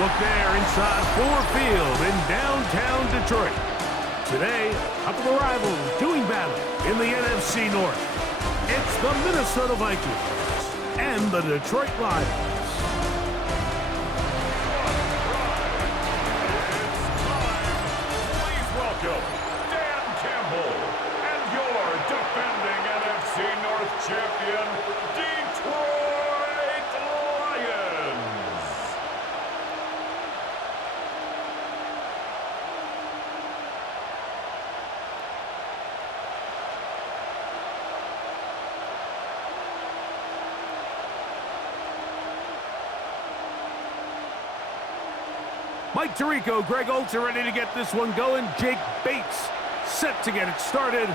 Look there inside Ford Field in downtown Detroit. Today, a couple of rivals doing battle in the NFC North. It's the Minnesota Vikings and the Detroit Lions. Champion, Detroit Lions. Mike Tirico, Greg Oltz are ready to get this one going. Jake Bates set to get it started.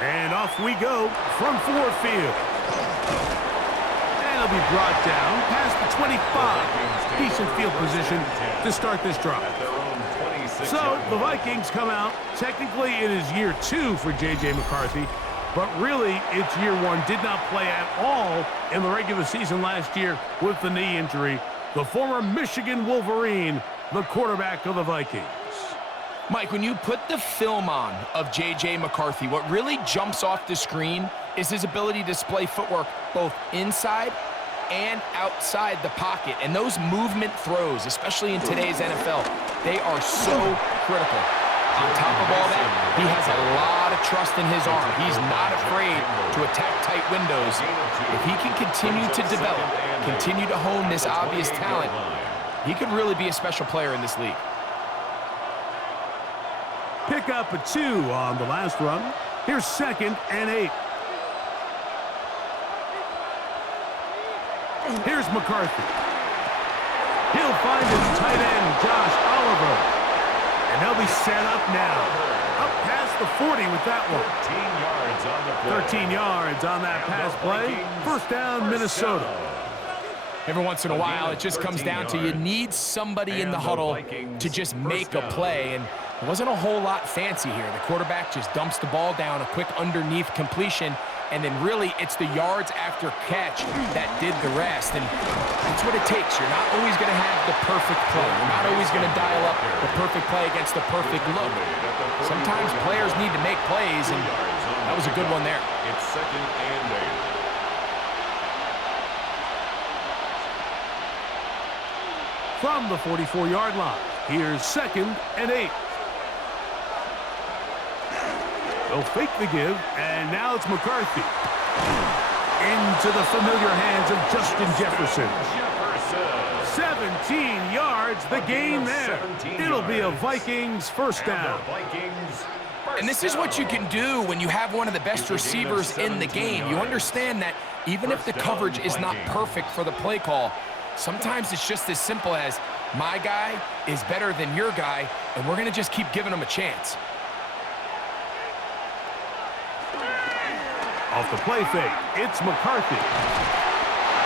And off we go from Ford Field. And it'll be brought down past the 25. Decent field position to start this drive. So the Vikings come out. Technically, it is year 2 for J.J. McCarthy. But really, it's year 1. Did not play at all in the regular season last year with the knee injury. The former Michigan Wolverine, the quarterback of the Vikings. Mike, when you put the film on of J.J. McCarthy, what really jumps off the screen is his ability to display footwork both inside and outside the pocket. And those movement throws, especially in today's NFL, they are so critical. On top of all that, he has a lot of trust in his arm. He's not afraid to attack tight windows. If he can continue to develop, continue to hone this obvious talent, he could really be a special player in this league. Pick up a 2 on the last run. Here's 2nd and 8. Here's McCarthy. He'll find his tight end, Josh Oliver. And they'll be set up now. Up past the 40 with that one. 13 yards on that pass play. First down, Minnesota. Every once in a while, it just comes down to you need somebody in the huddle to just make a play. And it wasn't a whole lot fancy here. The quarterback just dumps the ball down, a quick underneath completion, and then really it's the yards after catch that did the rest. And that's what it takes. You're not always going to have the perfect play. You're not always going to dial up the perfect play against the perfect look. Sometimes players need to make plays, and that was a good one there. It's 2nd and 8. From the 44-yard line, here's 2nd and 8. They'll fake the give, and now it's McCarthy. Into the familiar hands of Justin Jefferson. 17 yards, the gain there. It'll be a Vikings first down. And this is what you can do when you have one of the best receivers in the game. You understand that even if the coverage is not perfect for the play call, sometimes it's just as simple as my guy is better than your guy, and we're going to just keep giving him a chance. Off the play fake, it's McCarthy.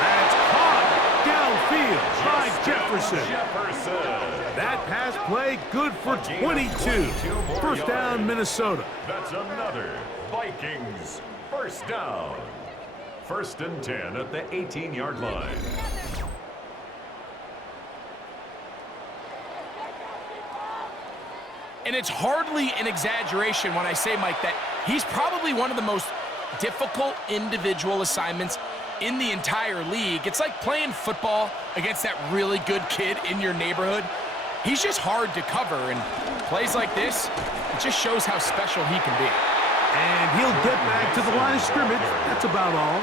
That's caught downfield by Jefferson. That pass play good for 22. First down, Minnesota. That's another Vikings first down. 1st and 10 at the 18-yard line. And it's hardly an exaggeration when I say, Mike, that he's probably one of the most difficult individual assignments in the entire league. It's like playing football against that really good kid in your neighborhood. He's just hard to cover, and plays like this, it just shows how special he can be. And he'll get back to the line of scrimmage. That's about all.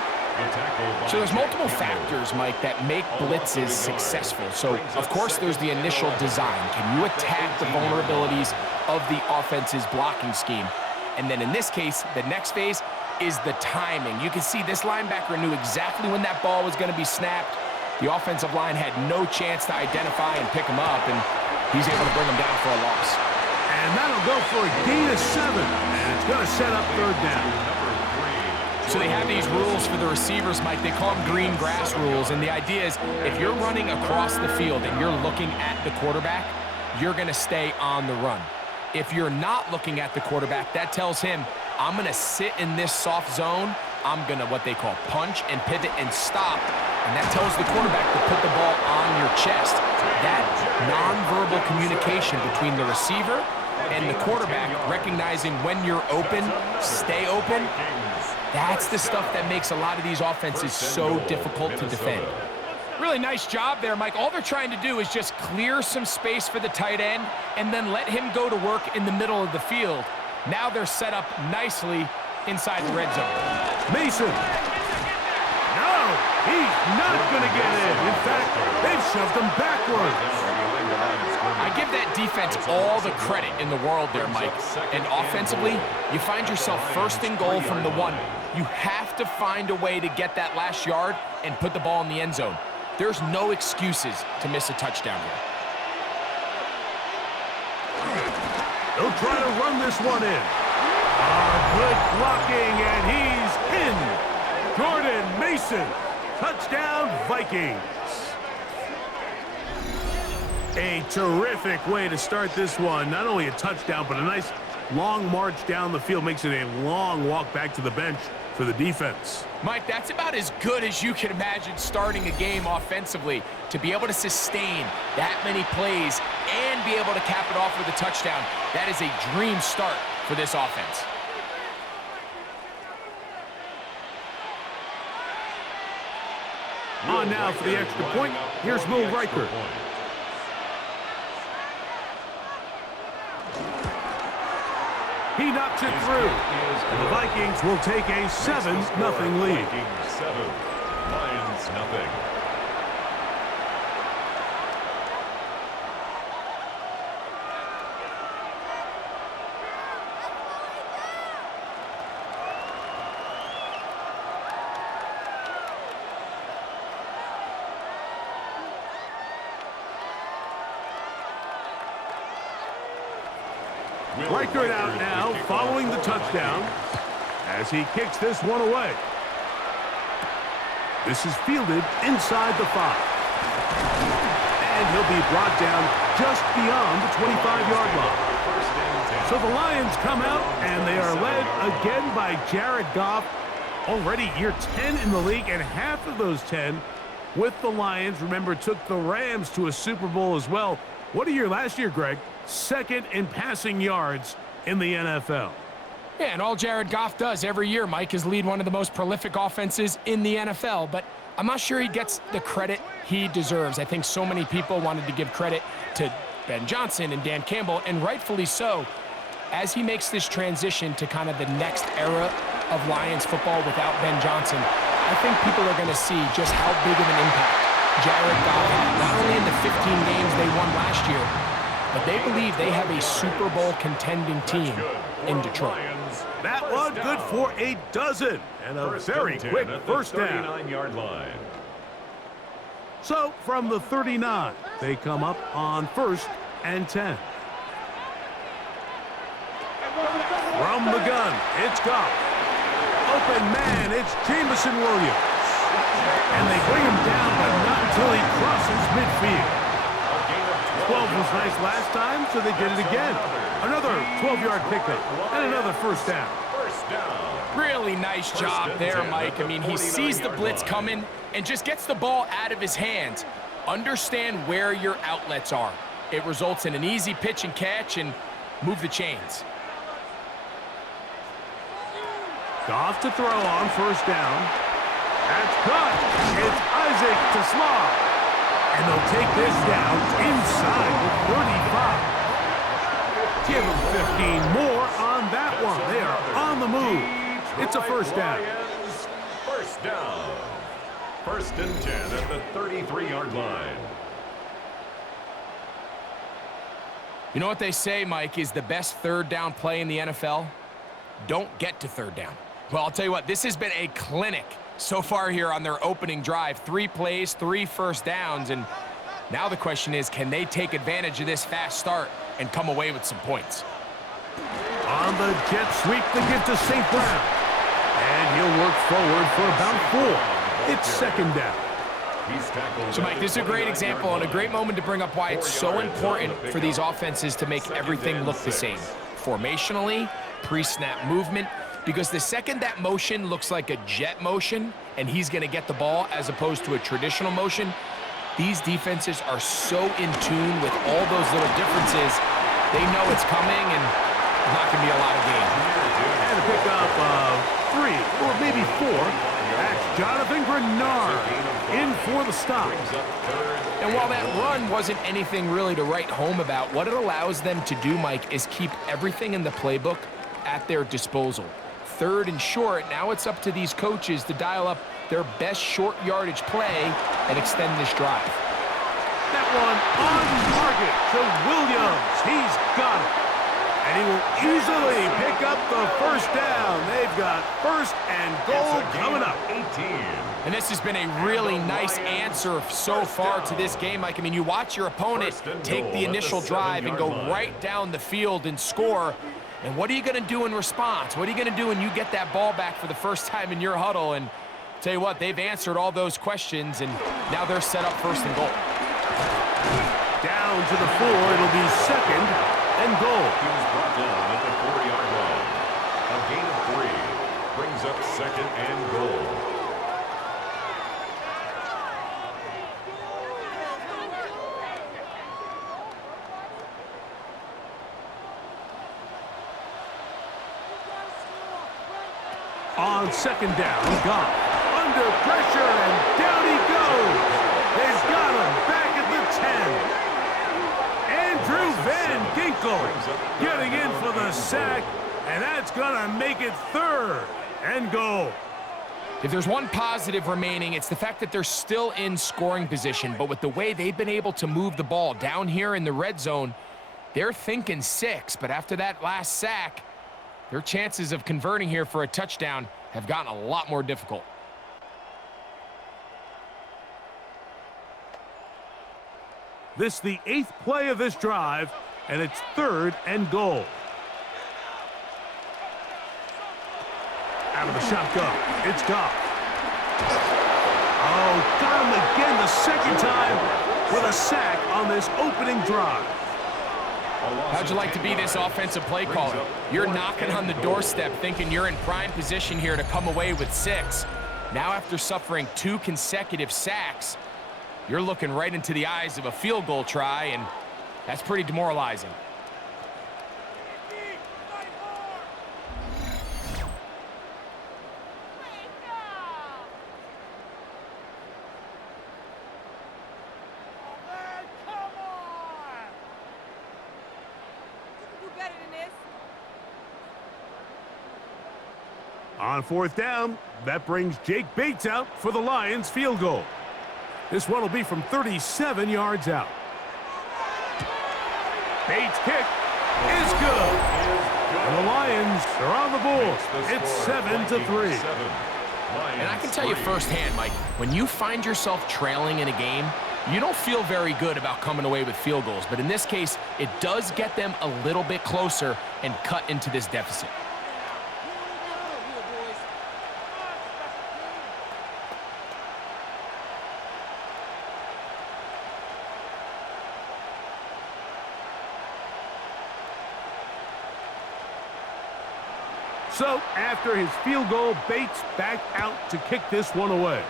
So there's multiple factors, Mike, that make blitzes successful. So, of course, there's the initial design. Can you attack the vulnerabilities of the offense's blocking scheme? And then in this case, the next phase is the timing. You can see this linebacker knew exactly when that ball was going to be snapped. The offensive line had no chance to identify and pick him up, and he's able to bring him down for a loss. And that'll go for a gain of 7, and it's going to set up 3rd down. So they have these rules for the receivers, Mike. They call them green grass rules, and the idea is if you're running across the field and you're looking at the quarterback, you're going to stay on the run. If you're not looking at the quarterback, that tells him, I'm going to sit in this soft zone. I'm going to what they call punch and pivot and stop. And that tells the quarterback to put the ball on your chest. That nonverbal communication between the receiver and the quarterback, recognizing when you're open, stay open. That's the stuff that makes a lot of these offenses so difficult to defend. Really nice job there, Mike. All they're trying to do is just clear some space for the tight end and then let him go to work in the middle of the field. Now they're set up nicely inside the red zone. Mason. No, he's not going to get in. In fact, they've shoved him backwards. I give that defense all the credit in the world there, Mike. And offensively, you find yourself first and goal from the 1. You have to find a way to get that last yard and put the ball in the end zone. There's no excuses to miss a touchdown here. They'll try to run this one in. Good blocking, and he's in. Jordan Mason, touchdown Vikings. A terrific way to start this one. Not only a touchdown, but a nice long march down the field. Makes it a long walk back to the bench for the defense. Mike, that's about as good as you can imagine starting a game offensively. To be able to sustain that many plays and be able to cap it off with a touchdown, that is a dream start for this offense. On now for the extra point. Here's Will Riker. He knocks it through. And the Vikings will take a 7-0 lead. 7, Lions nothing. Riker out now, following the touchdown, as he kicks this one away. This is fielded inside the 5. And he'll be brought down just beyond the 25-yard line. So the Lions come out, and they are led again by Jared Goff. Already year 10 in the league, and half of those 10 with the Lions. Remember, took the Rams to a Super Bowl as well. What a year last year, Greg. Second in passing yards in the NFL. Yeah, and all Jared Goff does every year, Mike, is lead one of the most prolific offenses in the NFL. But I'm not sure he gets the credit he deserves. I think so many people wanted to give credit to Ben Johnson and Dan Campbell, and rightfully so, as he makes this transition to kind of the next era of Lions football without Ben Johnson. I think people are going to see just how big of an impact Jared Goff had, not only in the 15 games they won last year, but they believe they have a Super Bowl contending team in Detroit. That one good for a dozen, and a very quick first down. 39-yard line. So from the 39, they come up on 1st and 10. From the gun, it's Goff. Open man, it's Jameson Williams. And they bring him down, but not until he crosses midfield. 12 was nice last time, so they did it again. Another 12-yard pickup and another first down. Really nice job there, Mike. I mean, he sees the blitz coming and just gets the ball out of his hands. Understand where your outlets are. It results in an easy pitch and catch and move the chains. Goff to throw on first down. That's caught. It's Isaac to Slaw. And they'll take this down inside the 35. Give them 15 more on that one. They are on the move. It's a first down. First down. 1st and 10 at the 33-yard line. You know what they say, Mike, is the best third down play in the NFL? Don't get to third down. Well, I'll tell you what, this has been a clinic so far here on their opening drive. 3 plays, 3 first downs, and now the question is, can they take advantage of this fast start and come away with some points? On the jet sweep, the give to St. Brown. And he'll work forward for about 4. It's 2nd down. So, Mike, this is a great example and a great moment to bring up why it's so important for these offenses to make everything look the same. Formationally, pre-snap movement, because the second that motion looks like a jet motion and he's going to get the ball as opposed to a traditional motion, these defenses are so in tune with all those little differences. They know it's coming, and there's not going to be a lot of gain. And to pick up 3 or maybe 4, that's Jonathan Grenard in for the stop. And while that run wasn't anything really to write home about, what it allows them to do, Mike, is keep everything in the playbook at their disposal. 3rd and short, now it's up to these coaches to dial up their best short yardage play and extend this drive. That one on target to Williams. He's got it. And he will easily pick up the first down. They've got 1st and goal coming up. 18. And this has been a really nice answer so far to this game, Mike. I mean, you watch your opponent take the initial drive and go right down the field and score. And what are you going to do in response? What are you going to do when you get that ball back for the first time in your huddle? And tell you what, they've answered all those questions, and now they're set up 1st and goal. Down to the 4. It'll be 2nd and goal. He was brought down at the 4-yard line. A gain of 3 brings up 2nd and goal. On 2nd down, Goff under pressure, and down he goes. They've got him back at the 10. Andrew Van Ginkel getting in for the sack, and that's going to make it 3rd and goal. If there's one positive remaining, it's the fact that they're still in scoring position. But with the way they've been able to move the ball down here in the red zone, they're thinking 6. But after that last sack, their chances of converting here for a touchdown have gotten a lot more difficult. This is the 8th play of this drive, and it's 3rd and goal. Out of the shotgun, it's Goff. Oh, got him again the 2nd time with a sack on this opening drive. How'd you like to be this offensive play caller? You're knocking on the doorstep thinking you're in prime position here to come away with 6. Now after suffering 2 consecutive sacks, you're looking right into the eyes of a field goal try, and that's pretty demoralizing. On 4th down, that brings Jake Bates out for the Lions field goal. This one will be from 37 yards out. Bates' kick is good. And the Lions are on the board. It's 7-3. And I can tell you firsthand, Mike, when you find yourself trailing in a game, you don't feel very good about coming away with field goals. But in this case, it does get them a little bit closer and cut into this deficit. So, after his field goal, Bates back out to kick this one away.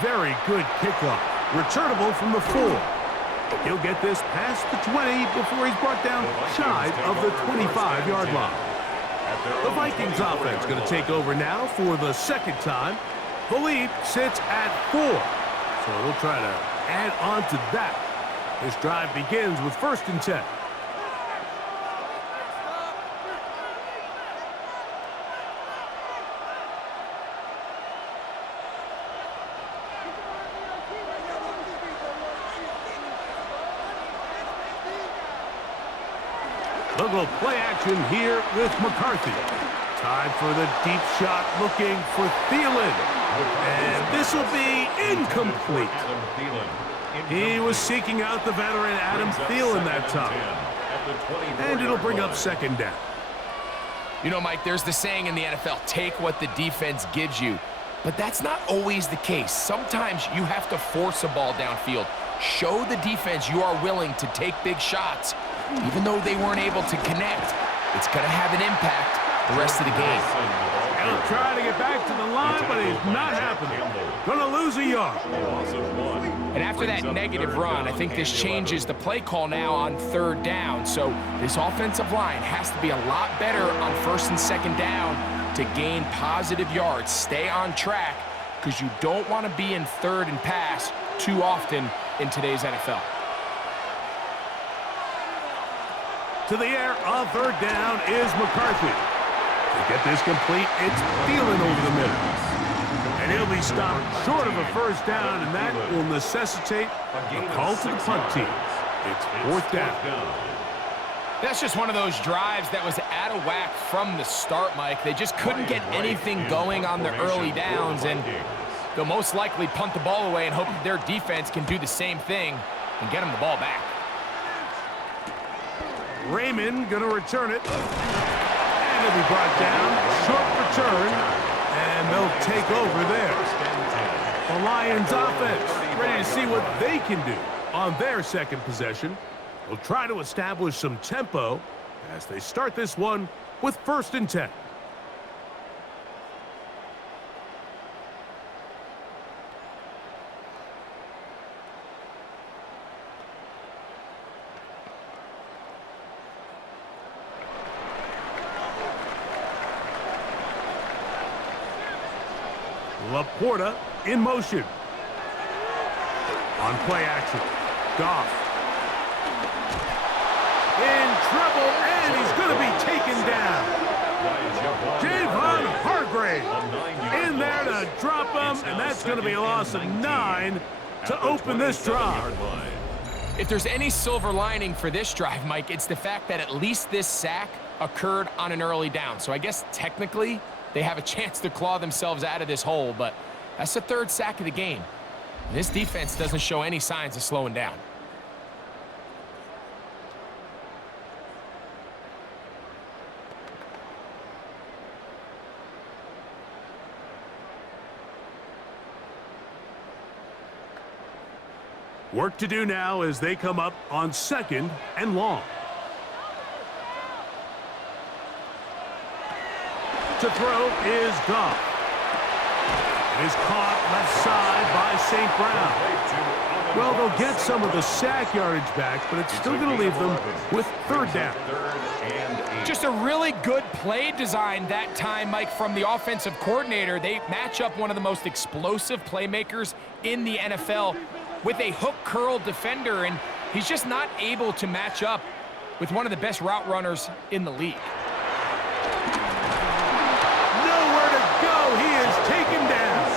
Very good kickoff. Returnable from the 4. He'll get this past the 20 before he's brought down shy of the 25-yard line. The Vikings offense going to take over now for the 2nd time. The lead sits at 4. So they'll try to add on to that. This drive begins with 1st and 10. They'll go play action here with McCarthy. Time for the deep shot, looking for Thielen. And this will be incomplete. He was seeking out the veteran Adam Thielen that time. And it'll bring up 2nd down. You know, Mike, there's the saying in the NFL, take what the defense gives you. But that's not always the case. Sometimes you have to force a ball downfield. Show the defense you are willing to take big shots. Even though they weren't able to connect, it's going to have an impact the rest of the game. And He'll try to get back to the line, but it's not happening. Gonna lose a yard. And after that negative run, I think this changes the play call now on 3rd down. So this offensive line has to be a lot better on 1st and 2nd down to gain positive yards. Stay on track, because you don't want to be in 3rd and pass too often in today's NFL. To the air on 3rd down is McCarthy. To get this complete, it's Thielen over the middle. And he'll be stopped short of a 1st down, and that will necessitate a call to the punt team. It's 4th down. That's just one of those drives that was out of whack from the start, Mike. They just couldn't get anything going on the early downs, and they'll most likely punt the ball away and hope that their defense can do the same thing and get them the ball back. Raymond going to return it. And it'll be brought down. Short return. And they'll take over there. The Lions offense ready to see what they can do on their 2nd possession. They'll try to establish some tempo as they start this one with 1st and 10. Laporta in motion. On play action. Goff. In trouble, and he's going to be taken down. Javon Hargrave in there to drop him, and that's going to be a loss of 9 to open this drive. If there's any silver lining for this drive, Mike, it's the fact that at least this sack occurred on an early down. So I guess technically they have a chance to claw themselves out of this hole, but that's the 3rd sack of the game. And this defense doesn't show any signs of slowing down. Work to do now as they come up on 2nd and long. To throw is Goff. It is caught left side by St. Brown. Well, they'll get some of the sack yardage back, but it's still going to leave them with 3rd down. Just a really good play design that time, Mike, from the offensive coordinator. They match up one of the most explosive playmakers in the NFL with a hook curl defender, and he's just not able to match up with one of the best route runners in the league. He is taken down.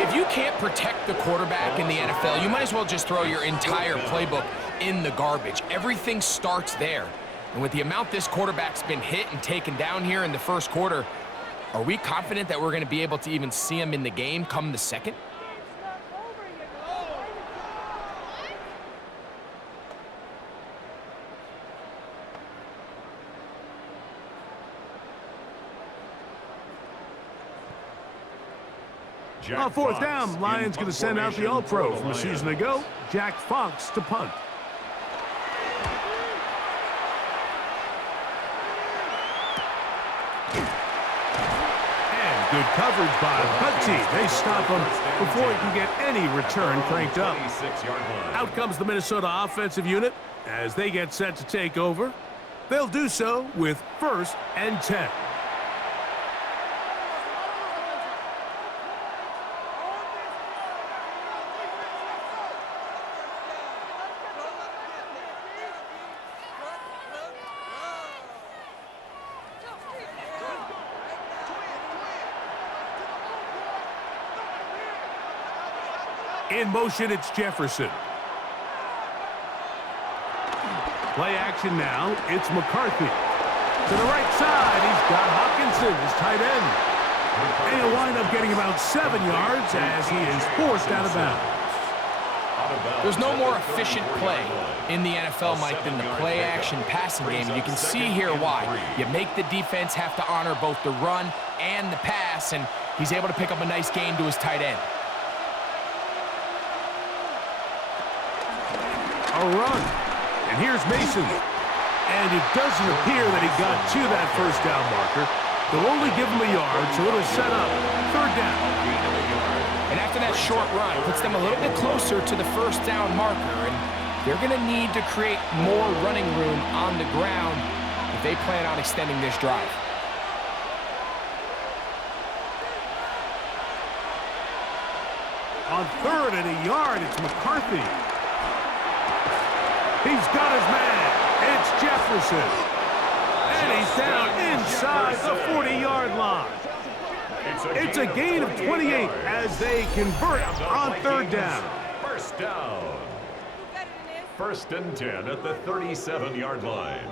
If you can't protect the quarterback in the NFL, you might as well just throw your entire playbook in the garbage. Everything starts there. And with the amount this quarterback's been hit and taken down here in the 1st quarter, are we confident that we're going to be able to even see him in the game come the 2nd? On 4th down, Lions going to send out the All-Pro from a season ago, Jack Fox, to punt. And good coverage by the punt team. They stop him before he can get any return cranked up. Out comes the Minnesota offensive unit as they get set to take over. They'll do so with 1st and 10. In motion, it's Jefferson. Play action now. It's McCarthy. To the right side, he's got Hawkinson, his tight end. And he'll wind up getting about 7 yards as he is forced out of bounds. There's no more efficient play in the NFL, Mike, than the play-action passing game. And you can see here why. You make the defense have to honor both the run and the pass, and he's able to pick up a nice gain to his tight end. A run. And here's Mason. And it doesn't appear that he got to that 1st down marker. They'll only give them a yard, so it'll set up third down. And after that short run, puts them a little bit closer to the first down marker, and they're going to need to create more running room on the ground if they plan on extending this drive. On third and a yard, it's McCarthy. He's got his man. It's Jefferson. And he's down inside the 40-yard line. It's a gain of 28 as they convert on third down. First down. First and 10 at the 37-yard line.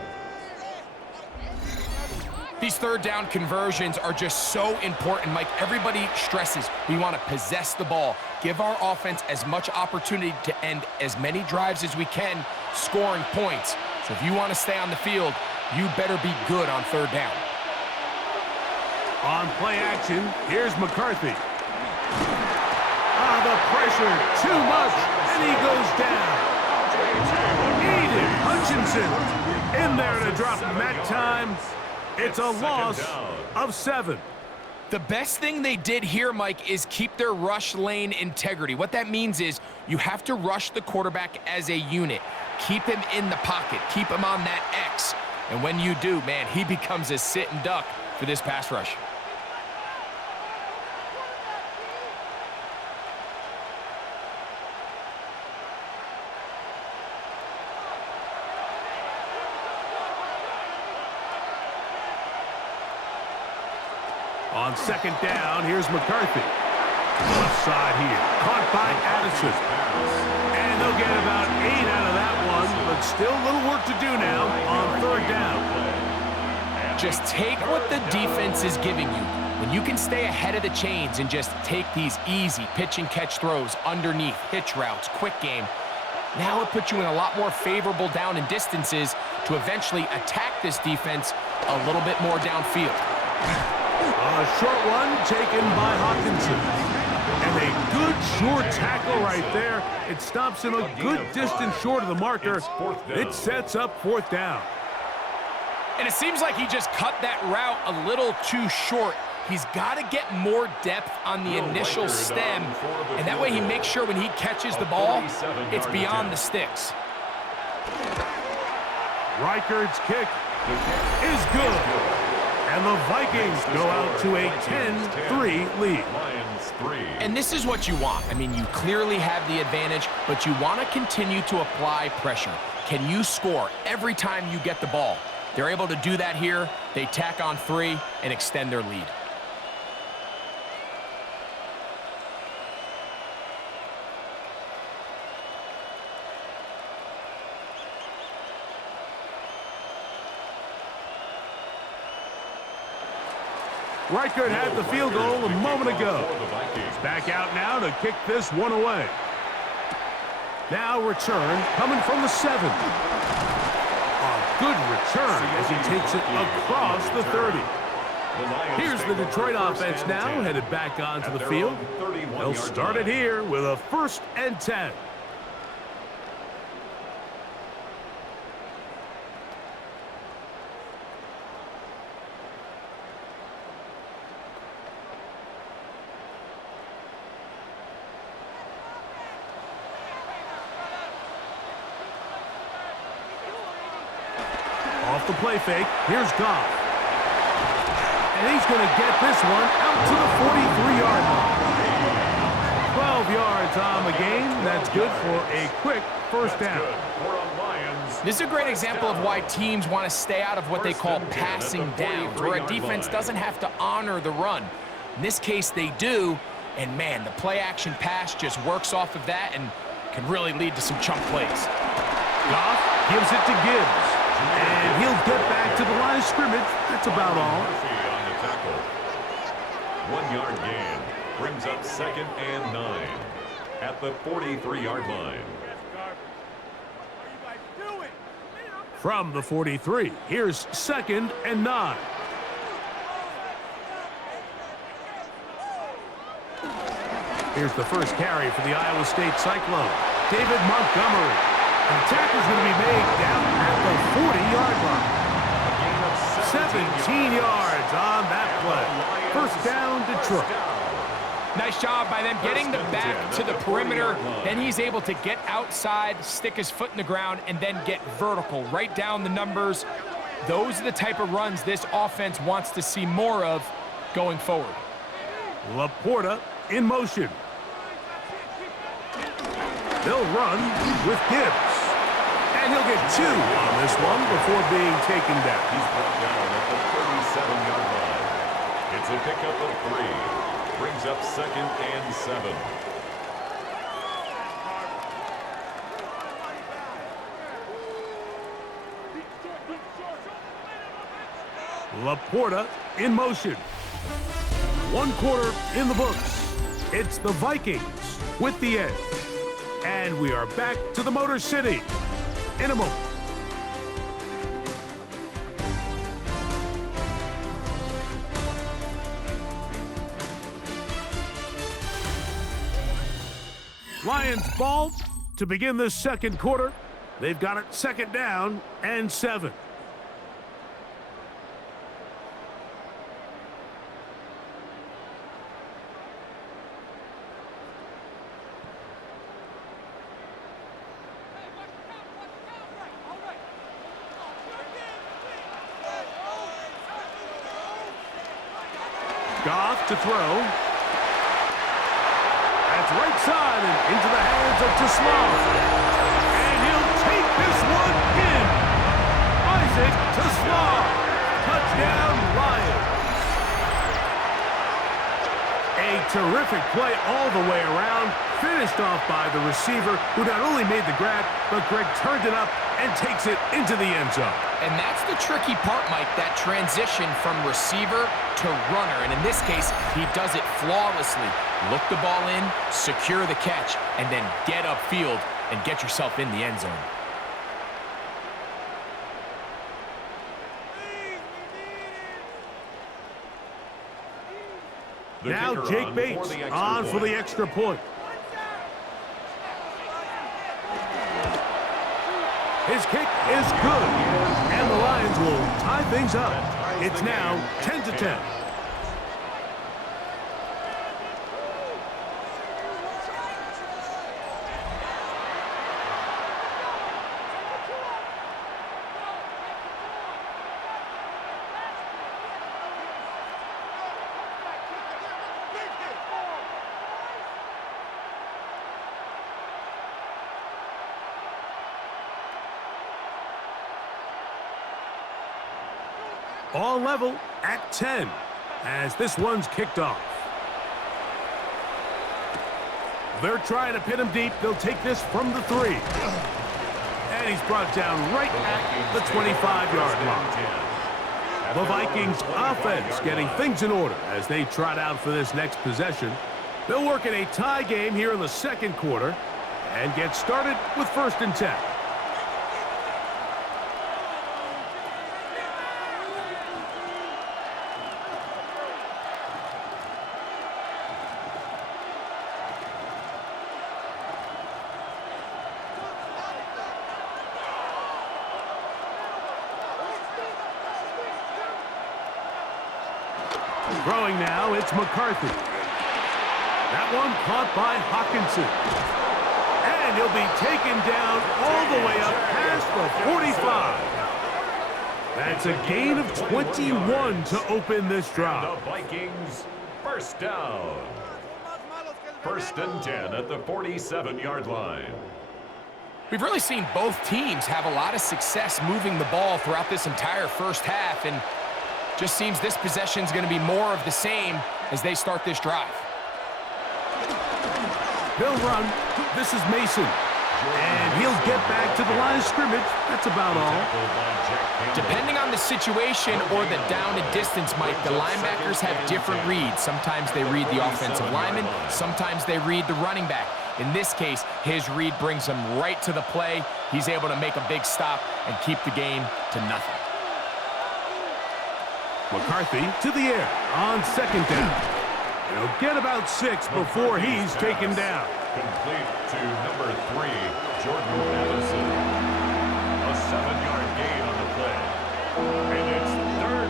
These third down conversions are just so important, Mike. Everybody stresses we want to possess the ball, give our offense as much opportunity to end as many drives as we can, scoring points. So if you want to stay on the field, you better be good on third down. On play action, here's McCarthy. The pressure, too much, and he goes down. Aiden Hutchinson in there to drop him that time. It's a loss of 7. The best thing they did here, Mike, is keep their rush lane integrity. What that means is you have to rush the quarterback as a unit. Keep him in the pocket. Keep him on that X. And when you do, man, he becomes a sit and duck for this pass rush. On second down, here's McCarthy. Left side here, caught by Addison. And they'll get about 8 out of that one, but still a little work to do now on third down. Just take what the defense is giving you. When you can stay ahead of the chains and just take these easy pitch and catch throws underneath, hitch routes, quick game, now it puts you in a lot more favorable down and distances to eventually attack this defense a little bit more downfield. A short one taken by Hawkinson. And a good short tackle right there. It stops him a good distance short of the marker. It sets up fourth down. And it seems like he just cut that route a little too short. He's got to get more depth on the initial stem, and that way he makes sure when he catches the ball, it's beyond the sticks. Reichard's kick is good. And the Vikings go out to a 10-3 lead. And this is what you want. I mean, you clearly have the advantage, but you want to continue to apply pressure. Can you score every time you get the ball? They're able to do that here. They tack on 3 and extend their lead. Reichard had the field goal a moment ago. He's back out now to kick this one away. Now return coming from the 7. A good return as he takes it across the 30. Here's the Detroit offense now headed back onto the field. They'll start it here with a 1st and 10. Off the play fake, here's Goff. And he's going to get this one out to the 43-yard line. 12 yards on the game. That's good for a quick first down. This is a great example of why teams want to stay out of what they call passing downs, where a defense doesn't have to honor the run. In this case, they do. And, man, the play-action pass just works off of that and can really lead to some chunk plays. Goff gives it to Gibbs. And he'll get back to the line of scrimmage. That's about all. 1-yard gain brings up 2nd and 9 at the 43-yard line. From the 43, here's 2nd and 9. Here's the first carry for the Iowa State Cyclone. David Montgomery. And the tackle's going to be made down at the 40-yard line. 17 yards on that play. First down, Detroit. Nice job by them getting the back to the perimeter. Then he's able to get outside, stick his foot in the ground, and then get vertical. Right down the numbers. Those are the type of runs this offense wants to see more of going forward. Laporta in motion. They'll run with Gibbs. And he'll get 2 on this one before being taken down. He's brought down at the 37-yard line. It's a pickup of 3. Brings up 2nd and 7. Laporta in motion. 1 quarter in the books. It's the Vikings with the edge. And we are back to the Motor City in a moment. Lions ball to begin the second quarter. They've got it 2nd down and 7. Goff to throw. That's right side and into the hands of Tesla. And he'll take this one in. Isaac Tesla. Touchdown, Lions. A terrific play all the way around. Finished off by the receiver, who not only made the grab, but Greg turned it up and takes it into the end zone. And that's the tricky part, Mike, that transition from receiver to runner. And in this case, he does it flawlessly. Look the ball in, secure the catch, and then get upfield and get yourself in the end zone. Now Jake Bates on for the extra point. His kick is good, and the Lions will tie things up. It's now 10-10. All level at 10 as this one's kicked off. They're trying to pin him deep. They'll take this from the 3. And he's brought down right at the 25-yard line. The Vikings offense getting things in order as they trot out for this next possession. They'll work in a tie game here in the second quarter and get started with 1st and 10. Throwing now, it's McCarthy. That one caught by Hawkinson. And he'll be taken down all the way up past the 45. That's a gain of 21 to open this drive. The Vikings, 1st down. 1st and 10 at the 47-yard line. We've really seen both teams have a lot of success moving the ball throughout this entire first half, and just seems this possession is going to be more of the same as they start this drive. They'll run. This is Mason. And he'll get back to the line of scrimmage. That's about all. Depending on the situation or the down and distance, Mike, the linebackers have different reads. Sometimes they read the offensive lineman. Sometimes they read the running back. In this case, his read brings him right to the play. He's able to make a big stop and keep the game to nothing. McCarthy to the air on 2nd down. He'll get about 6 before he's taken down. Complete to number 3, Jordan Madison. A 7-yard gain on the play. And it's 3rd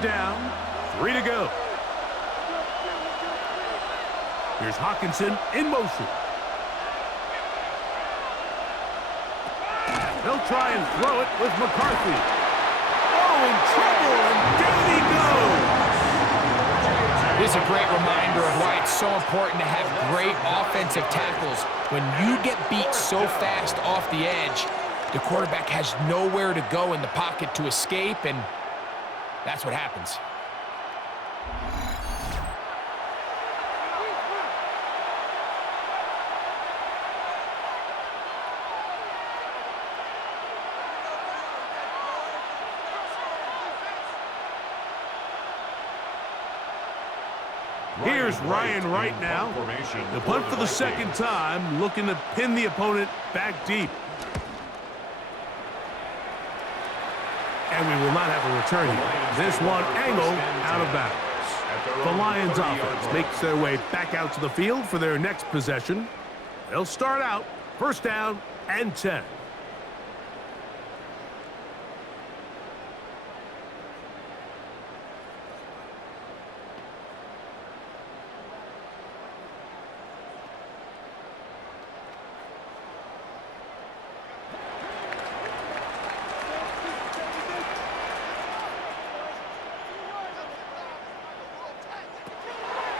Third down, 3 to go. Here's Hawkinson in motion. They'll try and throw it with McCarthy. Oh, in trouble, and down he goes. This is a great reminder of why it's so important to have great offensive tackles. When you get beat so fast off the edge, the quarterback has nowhere to go in the pocket to escape, and that's what happens. Here's Ryan right now. The punt for the second time, looking to pin the opponent back deep. And we will not have a return here. This one angled out of bounds. The Lions offense makes their way back out to the field for their next possession. They'll start out first down and 10.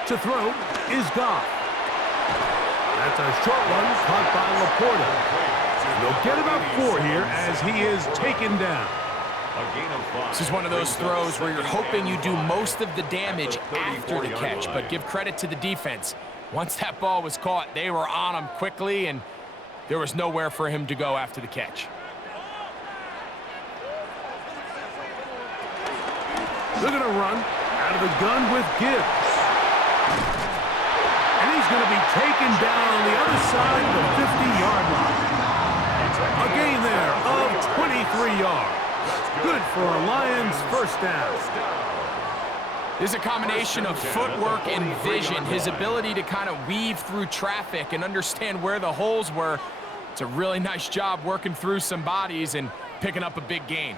To throw is Goff. That's a short one caught by Laporta. And they'll get about 4 here as he is taken down. This is one of those throws where you're hoping you do most of the damage after the catch, but give credit to the defense. Once that ball was caught, they were on him quickly, and there was nowhere for him to go after the catch. They're going to run out of the gun with Gibbs. And he's going to be taken down on the other side of the 50-yard line. A gain there of 23 yards. Good for a Lions first down. There's a combination of footwork and vision, his ability to kind of weave through traffic and understand where the holes were. It's a really nice job working through some bodies and picking up a big gain.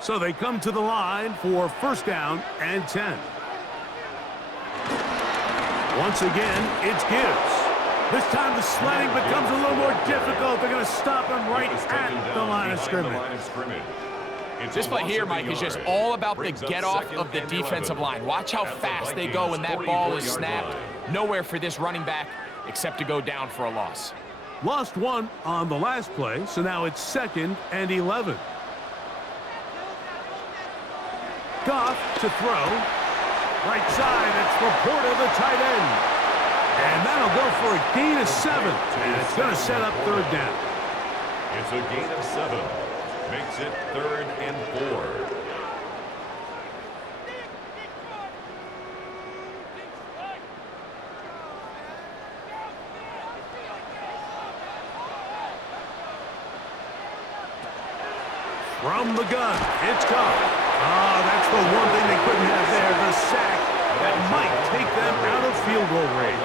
So they come to the line for first down and 10. Once again, it's Gibbs. This time the sledding becomes a little more difficult. They're going to stop him right at the line of scrimmage. This play here, Mike, is just all about the get-off of the defensive line. Watch how fast they go when that ball is snapped. Nowhere for this running back except to go down for a loss. Lost one on the last play, so now it's 2nd and 11. Goff to throw. Right side, it's Laporta, the tight end. And that'll go for a gain of 7. And it's going to set up third down. It's a gain of 7. Makes it 3rd and 4. From the gun, it's Goff. That's the one thing they couldn't have there, the sack that might take them out of field goal range.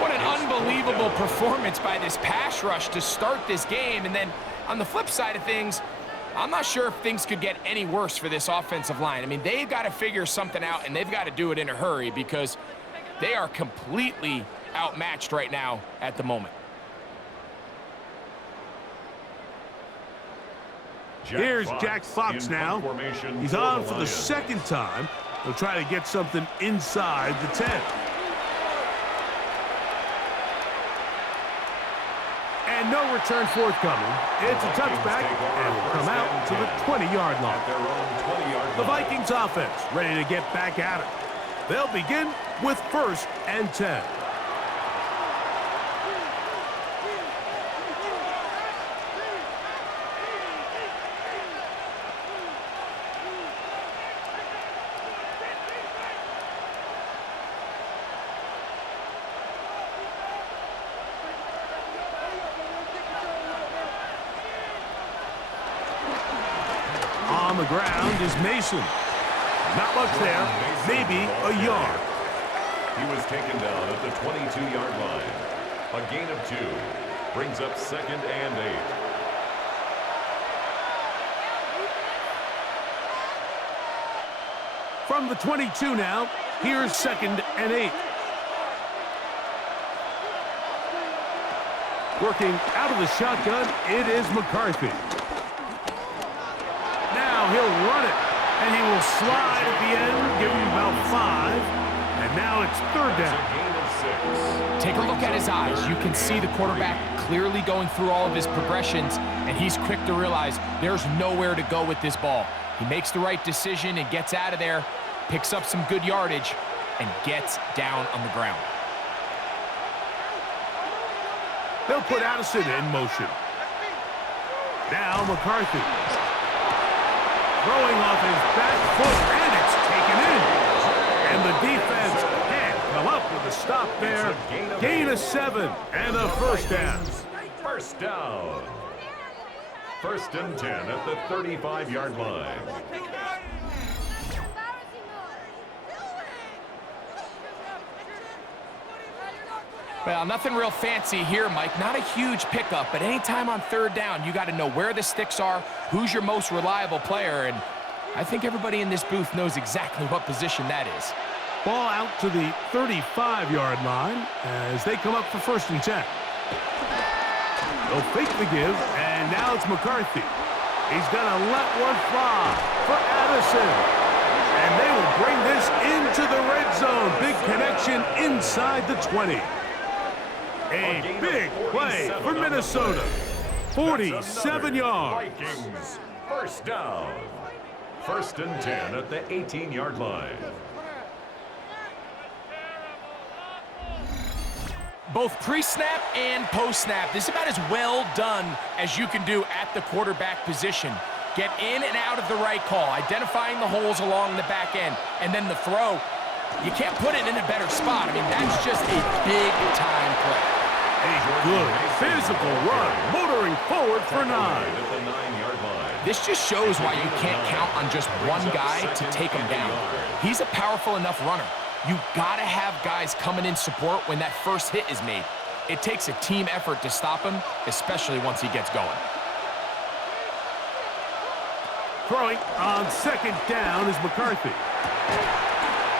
What an unbelievable performance by this pass rush to start this game. And then on the flip side of things, I'm not sure if things could get any worse for this offensive line. I mean, they've got to figure something out, and they've got to do it in a hurry because they are completely outmatched right now at the moment. Here's Jack Fox now. He's on for the second time. He'll try to get something inside the 10. And no return forthcoming. It's a touchback, and will come out to the 20-yard line. The Vikings offense ready to get back at it. They'll begin with 1st and 10. On the ground is Mason. Not much there, maybe a yard. He was taken down at the 22-yard line. A gain of 2 brings up 2nd and 8. From the 22 now, here's 2nd and 8. Working out of the shotgun, it is McCarthy. Now he'll run it, and he will slide at the end, give him about 5. And now it's 3rd down. Take a look at his eyes. You can see the quarterback clearly going through all of his progressions, and he's quick to realize there's nowhere to go with this ball. He makes the right decision and gets out of there, picks up some good yardage, and gets down on the ground. They'll put Addison in motion. Now McCarthy. Throwing off his back foot, and it's taken in. And the defense can't come up with a stop there. Gain of 7 and a 1st down. First down. 1st and 10 at the 35-yard line. Well, nothing real fancy here, Mike. Not a huge pickup, but anytime on 3rd down, you got to know where the sticks are, who's your most reliable player, and I think everybody in this booth knows exactly what position that is. Ball out to the 35-yard line as they come up for 1st and 10. They'll fake the give, and now it's McCarthy. He's going to let one fly for Addison. And they will bring this into the red zone. Big connection inside the 20. A big play for Minnesota. 47 yards. Vikings, 1st down. 1st and 10 at the 18-yard line. Both pre-snap and post-snap, this is about as well done as you can do at the quarterback position. Get in and out of the right call, identifying the holes along the back end, and then the throw. You can't put it in a better spot. I mean, that's just a big-time play. A good physical run, motoring forward for 9. At the 9-yard line. This just shows why you can't count on just one guy to take him down. He's a powerful enough runner. You gotta have guys coming in support when that first hit is made. It takes a team effort to stop him, especially once he gets going. Throwing on 2nd down is McCarthy.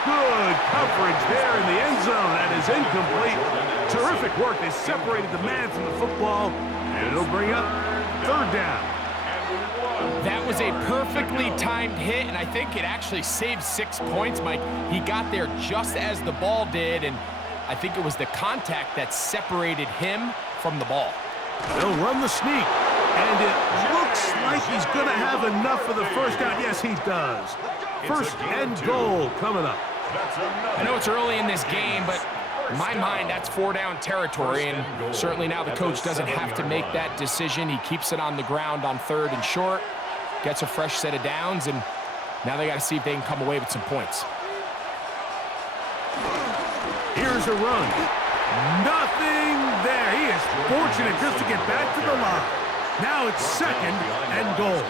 Good coverage there in the end zone. That is incomplete. Terrific work. They separated the man from the football, and it'll bring up 3rd down. That was a perfectly timed hit, and I think it actually saved 6 points, Mike. He got there just as the ball did, and I think it was the contact that separated him from the ball. They'll run the sneak, and it looks like he's going to have enough for the 1st down. Yes, he does. 1st and goal coming up. I know it's early in this game, but in my mind, that's 4-down territory, and certainly now the coach doesn't have to make that decision. He keeps it on the ground on 3rd and short, gets a fresh set of downs, and now they got to see if they can come away with some points. Here's a run. Nothing there. He is fortunate just to get back to the line. Now it's 2nd and goal.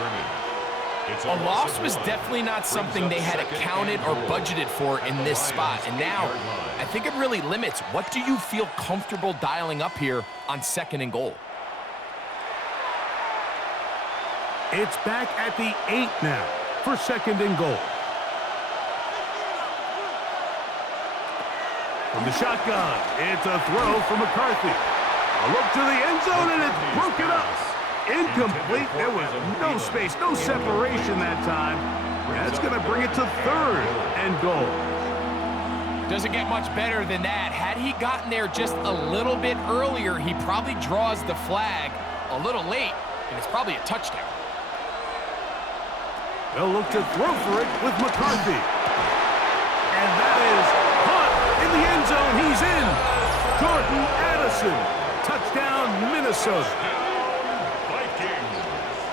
A loss was definitely not something they had accounted or budgeted for in this spot. And now, I think it really limits what do you feel comfortable dialing up here on 2nd and goal. It's back at the 8 now for 2nd and goal. From the shotgun, it's a throw for McCarthy. A look to the end zone, and it's broken up. Incomplete. There was no space, no separation that time. That's going to bring it to 3rd and goal. Doesn't get much better than that. Had he gotten there just a little bit earlier, he probably draws the flag a little late, and it's probably a touchdown. They'll look to throw for it with McCarthy. And that is caught in the end zone. He's in. Jordan Addison. Touchdown, Minnesota.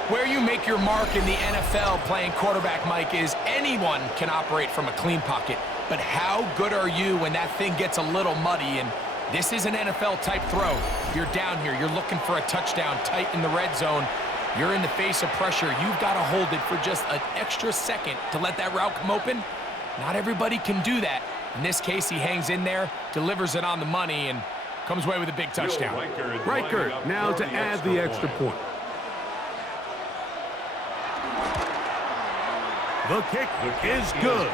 Where you make your mark in the NFL playing quarterback, Mike, is anyone can operate from a clean pocket. But how good are you when that thing gets a little muddy? And this is an NFL-type throw. You're down here. You're looking for a touchdown tight in the red zone. You're in the face of pressure. You've got to hold it for just an extra second to let that route come open. Not everybody can do that. In this case, he hangs in there, delivers it on the money, and comes away with a big touchdown. Reichert now to add the extra point. The kick is good.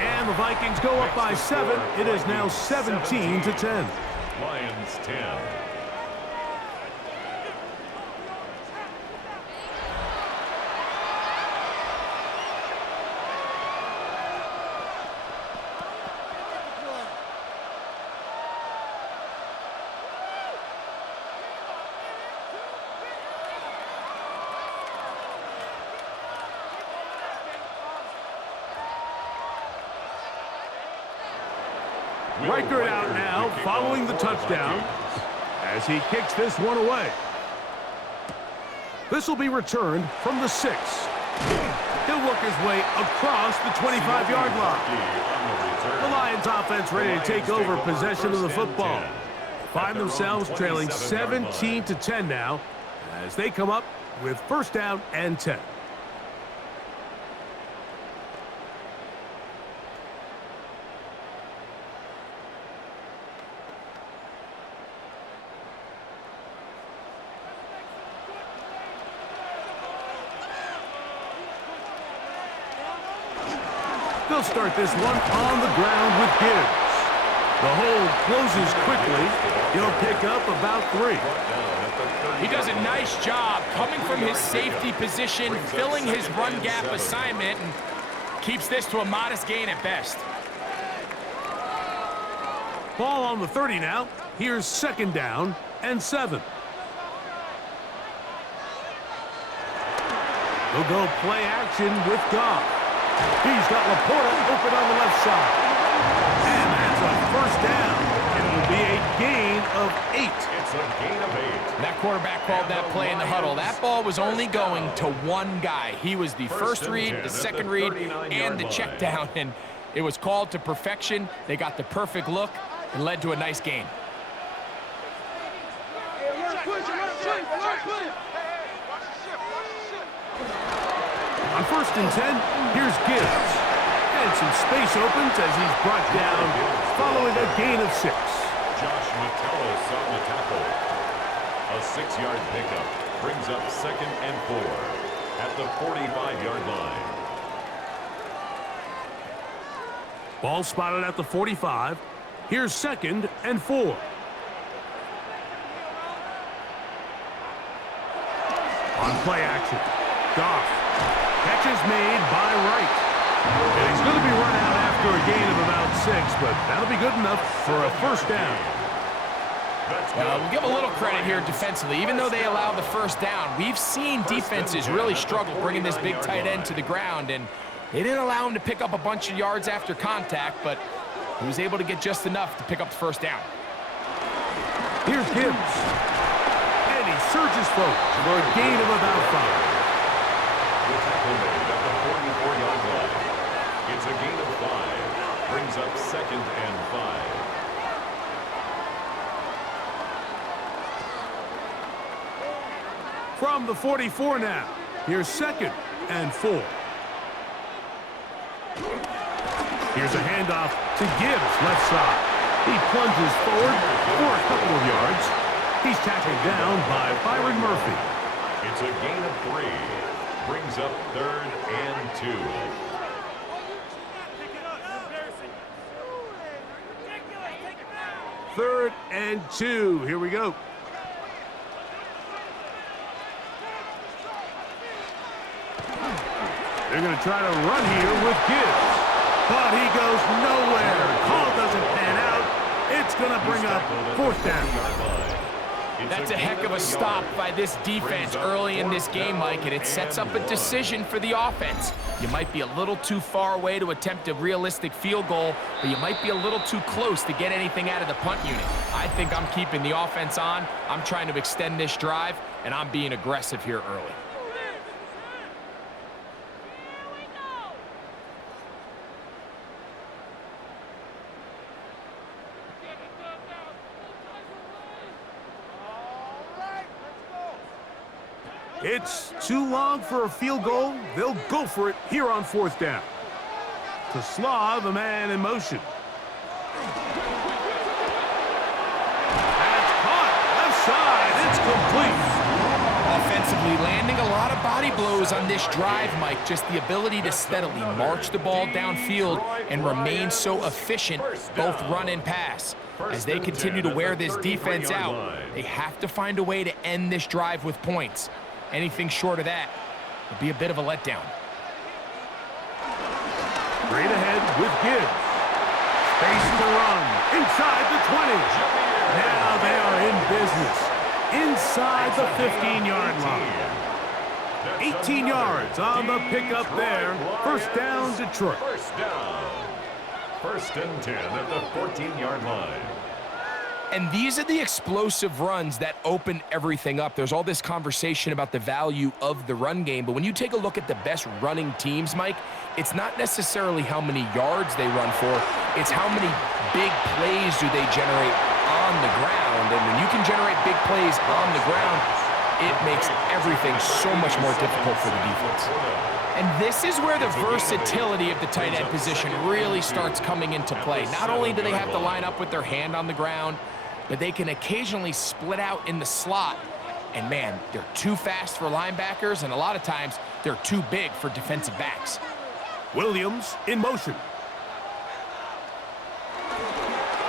And the Vikings go up by 7. It is now 17-10. Lions 10. Reichert out now, following the touchdown, as he kicks this one away. This will be returned from the 6. He'll work his way across the 25-yard line. The Lions offense ready to take over possession of the football. Find themselves trailing 17-10 now as they come up with first down and 10. They'll start this one on the ground with Gibbs. The hold closes quickly. He'll pick up about 3. He does a nice job coming from his safety position, filling his run gap assignment, and keeps this to a modest gain at best. Ball on the 30 now. Here's second down and 7. They'll go play action with Goff. He's got Laporta open on the left side. And that's a first down. And it will be a gain of 8. It's a gain of 8. That quarterback called that play in the huddle. That ball was only going to one guy. He was the first read, the second read, and the check down. And it was called to perfection. They got the perfect look and led to a nice gain. On first and 10, here's Gibbs. And some space opens as he's brought down following a gain of 6. Josh Metellus on the tackle. A 6-yard pickup brings up second and 4 at the 45-yard line. Ball spotted at the 45. Here's second and 4. On play action, Goff. Catch is made by Wright. And he's going to be run out after a gain of about 6, but that'll be good enough for a first down. We'll give a little credit here defensively. Even though they allowed the first down, we've seen defenses really struggle bringing this big tight end to the ground, and they didn't allow him to pick up a bunch of yards after contact, but he was able to get just enough to pick up the first down. Here's Gibbs. And he surges forward for a gain of about 5. The tackle made at the 44-yard line. It's a gain of 5. Brings up second and 5. From the 44 now. Here's second and 4. Here's a handoff to Gibbs, left side. He plunges forward for a couple of yards. He's tackled down by Byron Murphy. It's a gain of 3. Brings up third and 2. Third and 2. Here we go. They're going to try to run here with Gibbs. But he goes nowhere. Call doesn't pan out. It's going to bring up fourth down. That's a heck of a stop by this defense early in this game, Mike, and it sets up a decision for the offense. You might be a little too far away to attempt a realistic field goal, but you might be a little too close to get anything out of the punt unit. I think I'm keeping the offense on. I'm trying to extend this drive, and I'm being aggressive here early. It's too long for a field goal. They'll go for it here on fourth down. To Slav, a man in motion. That's caught. Left side. It's complete. Offensively, landing a lot of body blows on this drive, Mike. Just the ability to steadily march the ball downfield and remain so efficient, both run and pass. As they continue to wear this defense out, they have to find a way to end this drive with points. Anything short of that would be a bit of a letdown. Straight ahead with Gibbs. Space to run. Inside the 20. Now they are in business. Inside the 15-yard line. 18 yards on the pickup there. First down, Detroit. First down. First and 10 at the 14-yard line. And these are the explosive runs that open everything up. There's all this conversation about the value of the run game, but when you take a look at the best running teams, Mike, it's not necessarily how many yards they run for, it's how many big plays do they generate on the ground. And when you can generate big plays on the ground, it makes everything so much more difficult for the defense. And this is where the versatility of the tight end position really starts coming into play. Not only do they have to line up with their hand on the ground, but they can occasionally split out in the slot. And man, they're too fast for linebackers, and a lot of times they're too big for defensive backs. Williams in motion.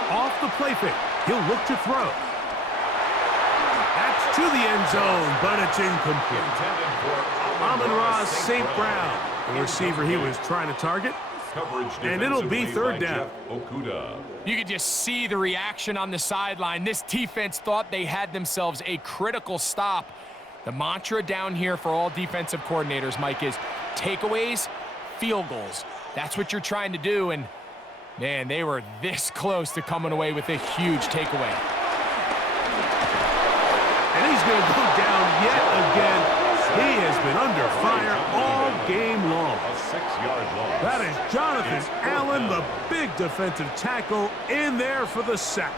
Off the play fake. He'll look to throw. That's to the end zone, but it's incomplete. Amon-Ra St. Brown, the receiver he was trying to target. And it'll be third down. You could just see the reaction on the sideline. This defense thought they had themselves a critical stop. The mantra down here for all defensive coordinators, Mike, is takeaways, field goals. That's what you're trying to do, and man, they were this close to coming away with a huge takeaway. And he's going to go down yet again. He has been under fire all game long. A 6-yard loss. That is Jonathan Allen, the big defensive tackle, in there for the sack.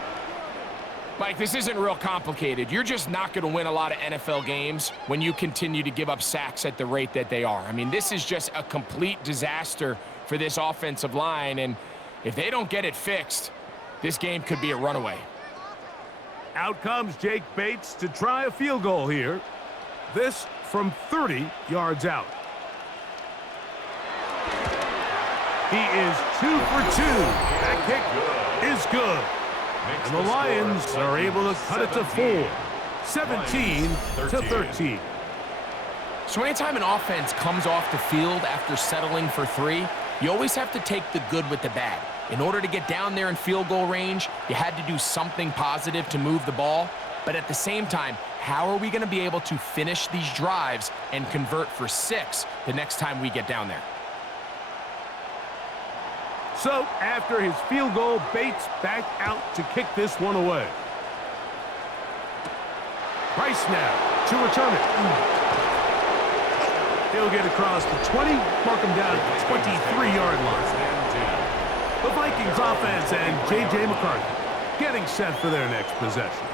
Mike, this isn't real complicated. You're just not going to win a lot of NFL games when you continue to give up sacks at the rate that they are. I mean, this is just a complete disaster for this offensive line, and if they don't get it fixed, this game could be a runaway. Out comes Jake Bates to try a field goal here. This from 30 yards out. He is 2 for 2. That kick is good. And the Lions are able to cut it to 4. 17-13. So anytime an offense comes off the field after settling for 3, you always have to take the good with the bad. In order to get down there in field goal range, you had to do something positive to move the ball. But at the same time, how are we going to be able to finish these drives and convert for 6 the next time we get down there? So after his field goal, Bates back out to kick this one away. Price now to return it. He'll get across the 20, mark him down at the 23-yard line. The Vikings offense and J.J. McCarthy getting set for their next possession.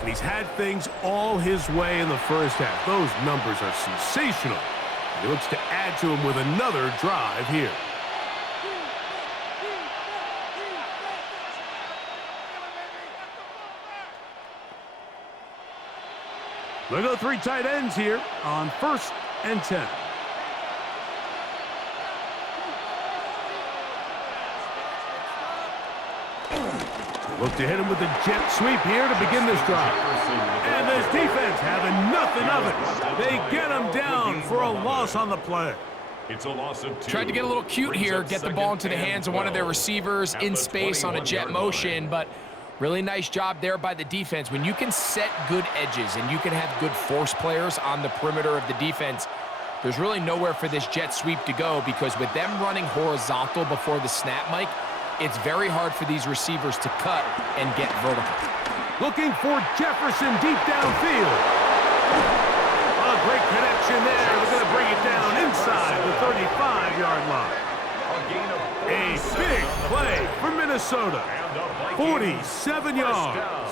And he's had things all his way in the first half. Those numbers are sensational. He looks to add to them with another drive here. Look at the 3 tight ends here on 1st and 10. Look to hit him with a jet sweep here to begin this drive. And this defense having nothing of it. They get him down for a loss on the play. It's a loss of 2. Tried to get a little cute here, get the ball into the hands of one of their receivers in space on a jet motion, but really nice job there by the defense. When you can set good edges and you can have good force players on the perimeter of the defense, there's really nowhere for this jet sweep to go, because with them running horizontal before the snap, Mike, it's very hard for these receivers to cut and get vertical. Looking for Jefferson deep downfield. A great connection there. They're going to bring it down inside the 35-yard line. A big play for Minnesota. 47 yards.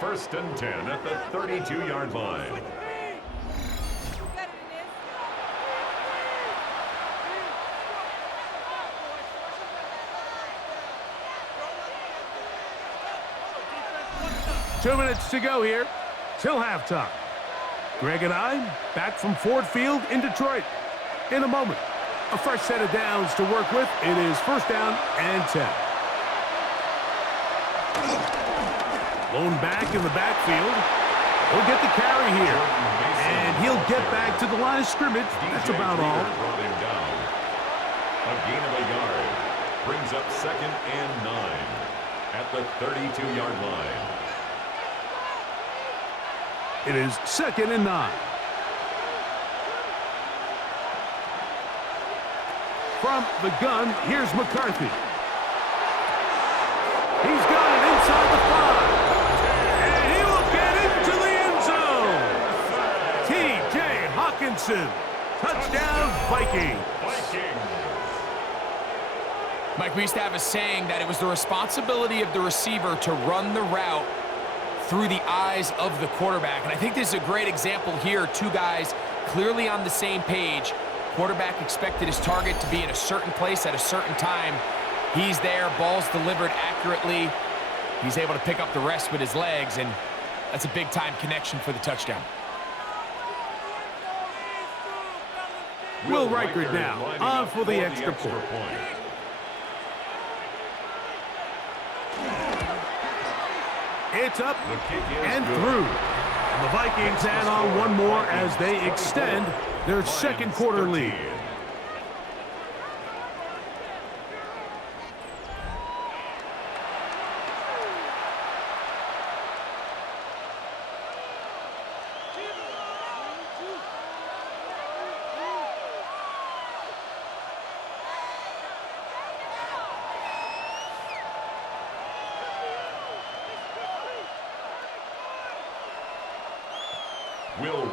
1st and 10 at the 32-yard line. Two minutes to go here till halftime. Greg and I back from Ford Field in Detroit. In a moment, a fresh set of downs to work with. It is first down and 10. Blown back in the backfield. He'll get the carry here. And he'll get back to the line of scrimmage. That's about all. Brought him down. A gain of a yard. Brings up second and 9 at the 32-yard line. It is second and 9. From the gun, here's McCarthy. He's got it inside the 5. And he will get into the end zone. T.J. Hawkinson. Touchdown, Vikings. Mike, we used to have a saying that it was the responsibility of the receiver to run the route through the eyes of the quarterback. And I think this is a great example here. Two guys clearly on the same page. Quarterback expected his target to be in a certain place at a certain time. He's there, ball's delivered accurately. He's able to pick up the rest with his legs, and that's a big-time connection for the touchdown. Will Reichert now on for the extra point. It's up and through. And the Vikings add on one more as they extend their second quarter lead.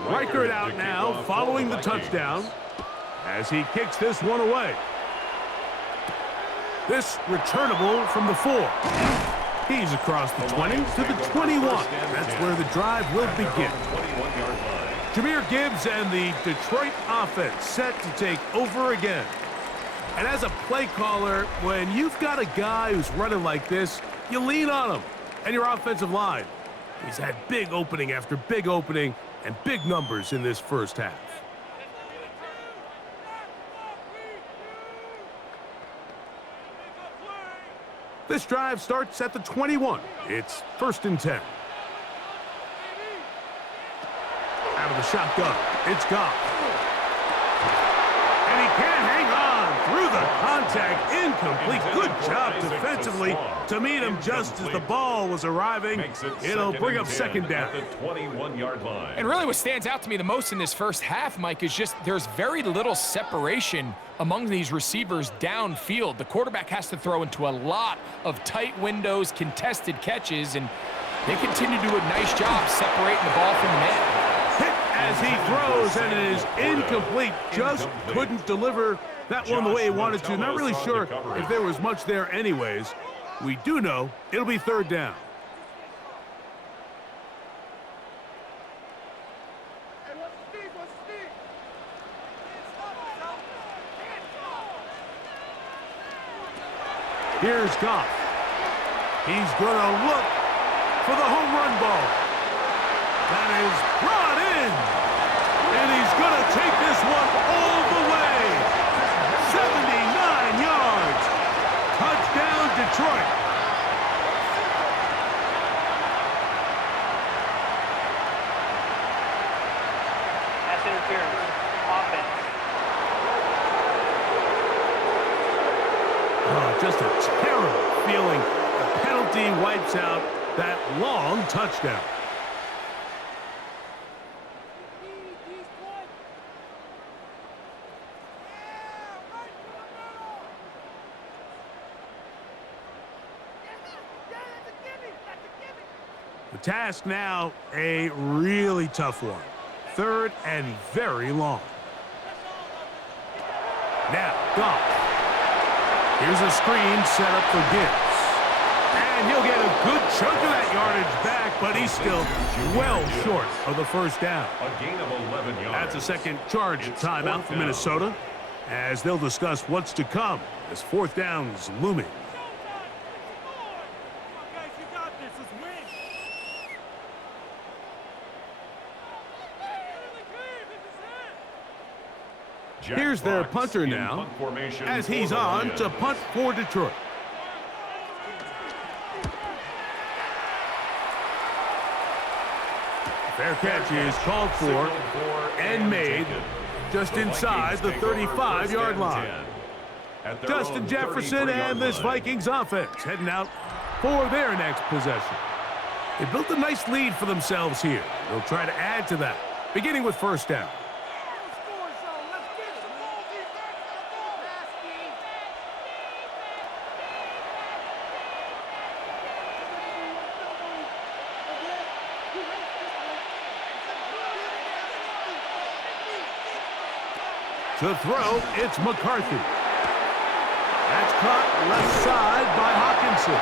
Reichert out now following the touchdown as he kicks this one away. This returnable from the 4. He's across the 20 to the 21. That's where the drive will begin. Jahmyr Gibbs and the Detroit offense set to take over again. And as a play caller, when you've got a guy who's running like this, you lean on him and your offensive line. He's had big opening after big opening and big numbers in this first half. This drive starts at the 21. It's first and 10. Out of the shotgun, it's Goff. And he can't hang on through the contact. Incomplete. Good job defensively to meet him just as the ball was arriving. It'll bring up second down. At the 21-yard line. And really what stands out to me the most in this first half, Mike, is just there's very little separation among these receivers downfield. The quarterback has to throw into a lot of tight windows, contested catches, and they continue to do a nice job separating the ball from the man. Hit as he throws, and it is incomplete. Just couldn't deliver that one the way he wanted to. Not really sure if there was much there anyways. We do know it'll be third down. Here's Goff. He's going to look for the home run ball. That is brought in. And he's going to take this one all the way. 79 yards. Touchdown, Detroit. That's interference. Offense. Oh, just a terrible feeling. The penalty wipes out that long touchdown. The task now, a really tough one. Third and very long. Now, Goff. Here's a screen set up for Gibbs. And he'll get a good chunk of that yardage back, but he's still well short of the first down. A gain of 11 yards. That's a second charge timeout for Minnesota, as they'll discuss what's to come as fourth down's looming. Here's their punter now, as he's on to punt for Detroit. Fair catch is called for and made just inside the 35-yard line. Justin Jefferson and this Vikings offense heading out for their next possession. They built a nice lead for themselves here. They'll try to add to that, beginning with first down. To throw, it's McCarthy. That's caught left side by Hawkinson.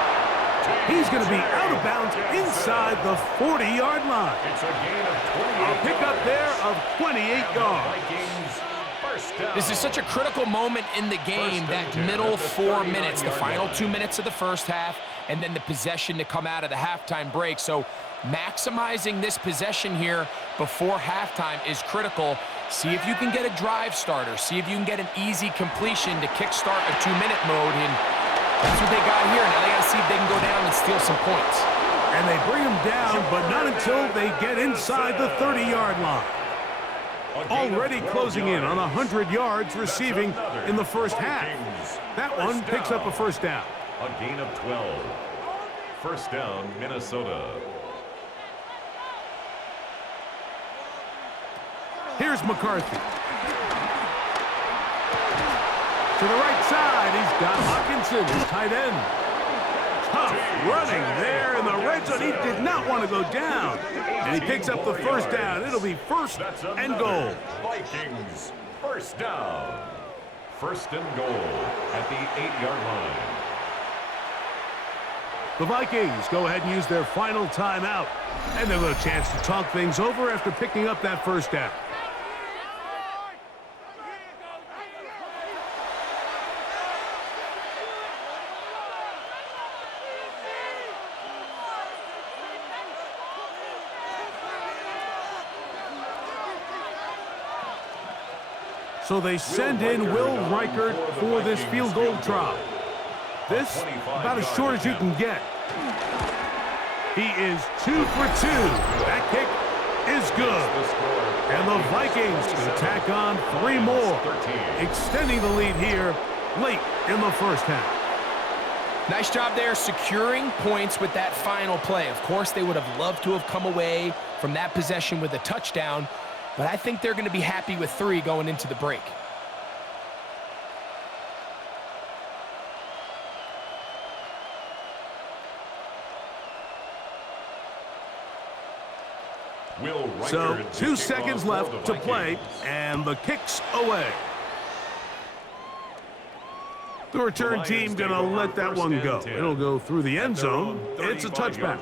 He's going to be out of bounds inside the 40-yard line. It's a gain of 28 A pickup there of 28 yards. This is such a critical moment in the game, that middle 4 minutes, the final 2 minutes of the first half, and then the possession to come out of the halftime break. So maximizing this possession here before halftime is critical. See if you can get a drive starter. See if you can get an easy completion to kickstart a 2-minute mode, and that's what they got here. Now they got to see if they can go down and steal some points. And they bring him down, but not until they get inside the 30-yard line. Already closing in on 100 yards receiving in the first half. That one picks up a first down. A gain of 12. First down, Minnesota. Here's McCarthy. To the right side, he's got Hawkinson, his tight end. Tough running there in the red zone. He did not want to go down. And he picks up the first down. It'll be first and goal. Vikings, first down. First and goal at the 8-yard line. The Vikings go ahead and use their final timeout. And they'll have a chance to talk things over after picking up that first down. So they send in Will Reichert for this field goal try. This, about as short as you can get. He is 2 for 2. That kick is good. And the Vikings can tack on 3 more, extending the lead here late in the first half. Nice job there securing points with that final play. Of course, they would have loved to have come away from that possession with a touchdown, but I think they're going to be happy with 3 going into the break. So 2 seconds left to play, and the kick's away. The return team going to let that one go. It'll go through the end zone. It's a touchback.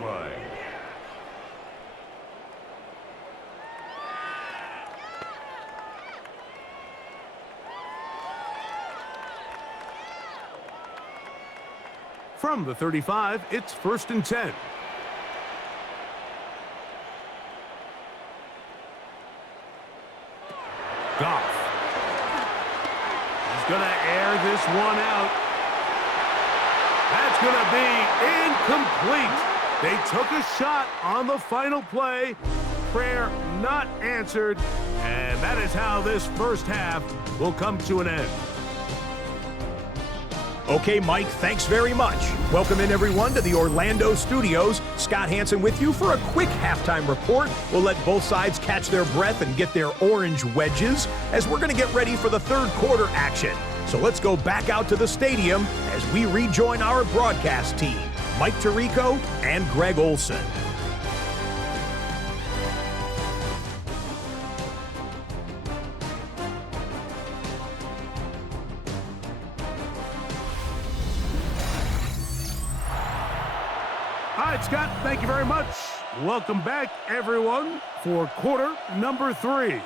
From the 35, it's first and 10. Goff. He's going to air this one out. That's going to be incomplete. They took a shot on the final play. Prayer not answered. And that is how this first half will come to an end. Okay, Mike, thanks very much. Welcome in, everyone, to the Orlando studios. Scott Hansen with you for a quick halftime report. We'll let both sides catch their breath and get their orange wedges as we're going to get ready for the third quarter action. So let's go back out to the stadium as we rejoin our broadcast team, Mike Tirico and Greg Olson. All right, Scott, thank you very much. Welcome back, everyone, for quarter number 3.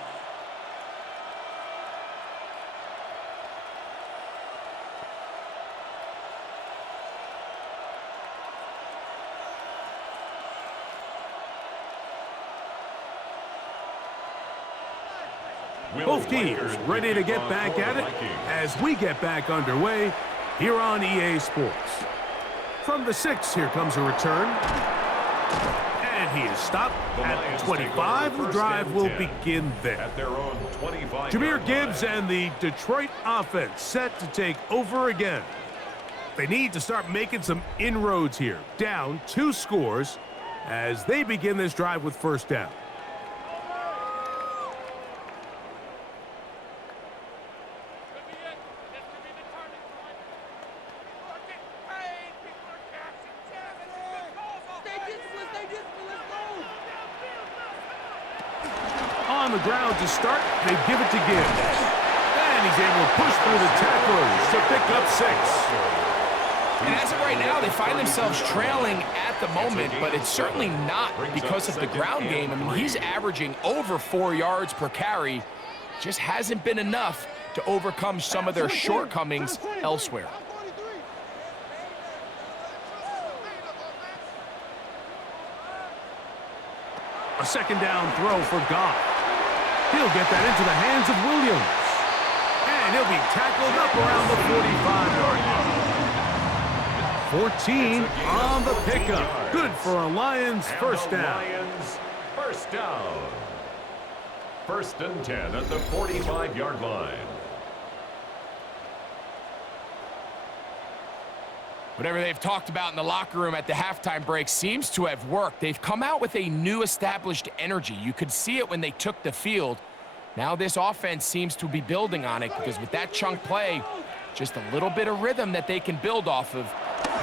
Both teams ready to get back at it as we get back underway here on EA Sports. From the 6, here comes a return. And he is stopped at 25. The drive will begin there. At their own 25. Jahmyr Gibbs and the Detroit offense set to take over again. They need to start making some inroads here. Down 2 scores as they begin this drive with first down. On the ground to start, they give it to Gibbs. And he's able to push through the tacklers to pick up 6. And as of right now, they find themselves trailing at the moment, but it's certainly not because of the ground game. I mean, he's averaging over 4 yards per carry. Just hasn't been enough to overcome some of their shortcomings elsewhere. A second down throw for Goff. He'll get that into the hands of Williams. And he'll be tackled up around the 45-yard line. 14 on the pickup. Good for a Lions first down. Lions first down. 1st and 10 at the 45-yard line. Whatever they've talked about in the locker room at the halftime break seems to have worked. They've come out with a new established energy. You could see it when they took the field. Now this offense seems to be building on it because with that chunk play, just a little bit of rhythm that they can build off of.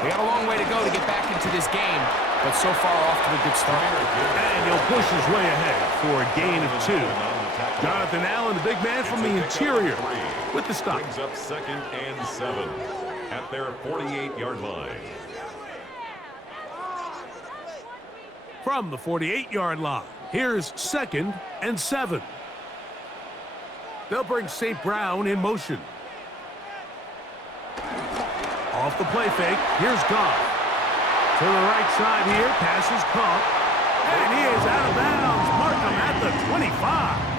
They got a long way to go to get back into this game, but so far off to a good start. And he'll push his way ahead for a gain of 2. Jonathan Allen, the big man from the interior, with the stop. Brings up 2nd and 7 at their 48-yard line. From the 48-yard line, here's 2nd and 7. They'll bring St. Brown in motion. Off the play fake, here's Goff. To the right side here, pass is caught. And he is out of bounds. Mark him at the 25.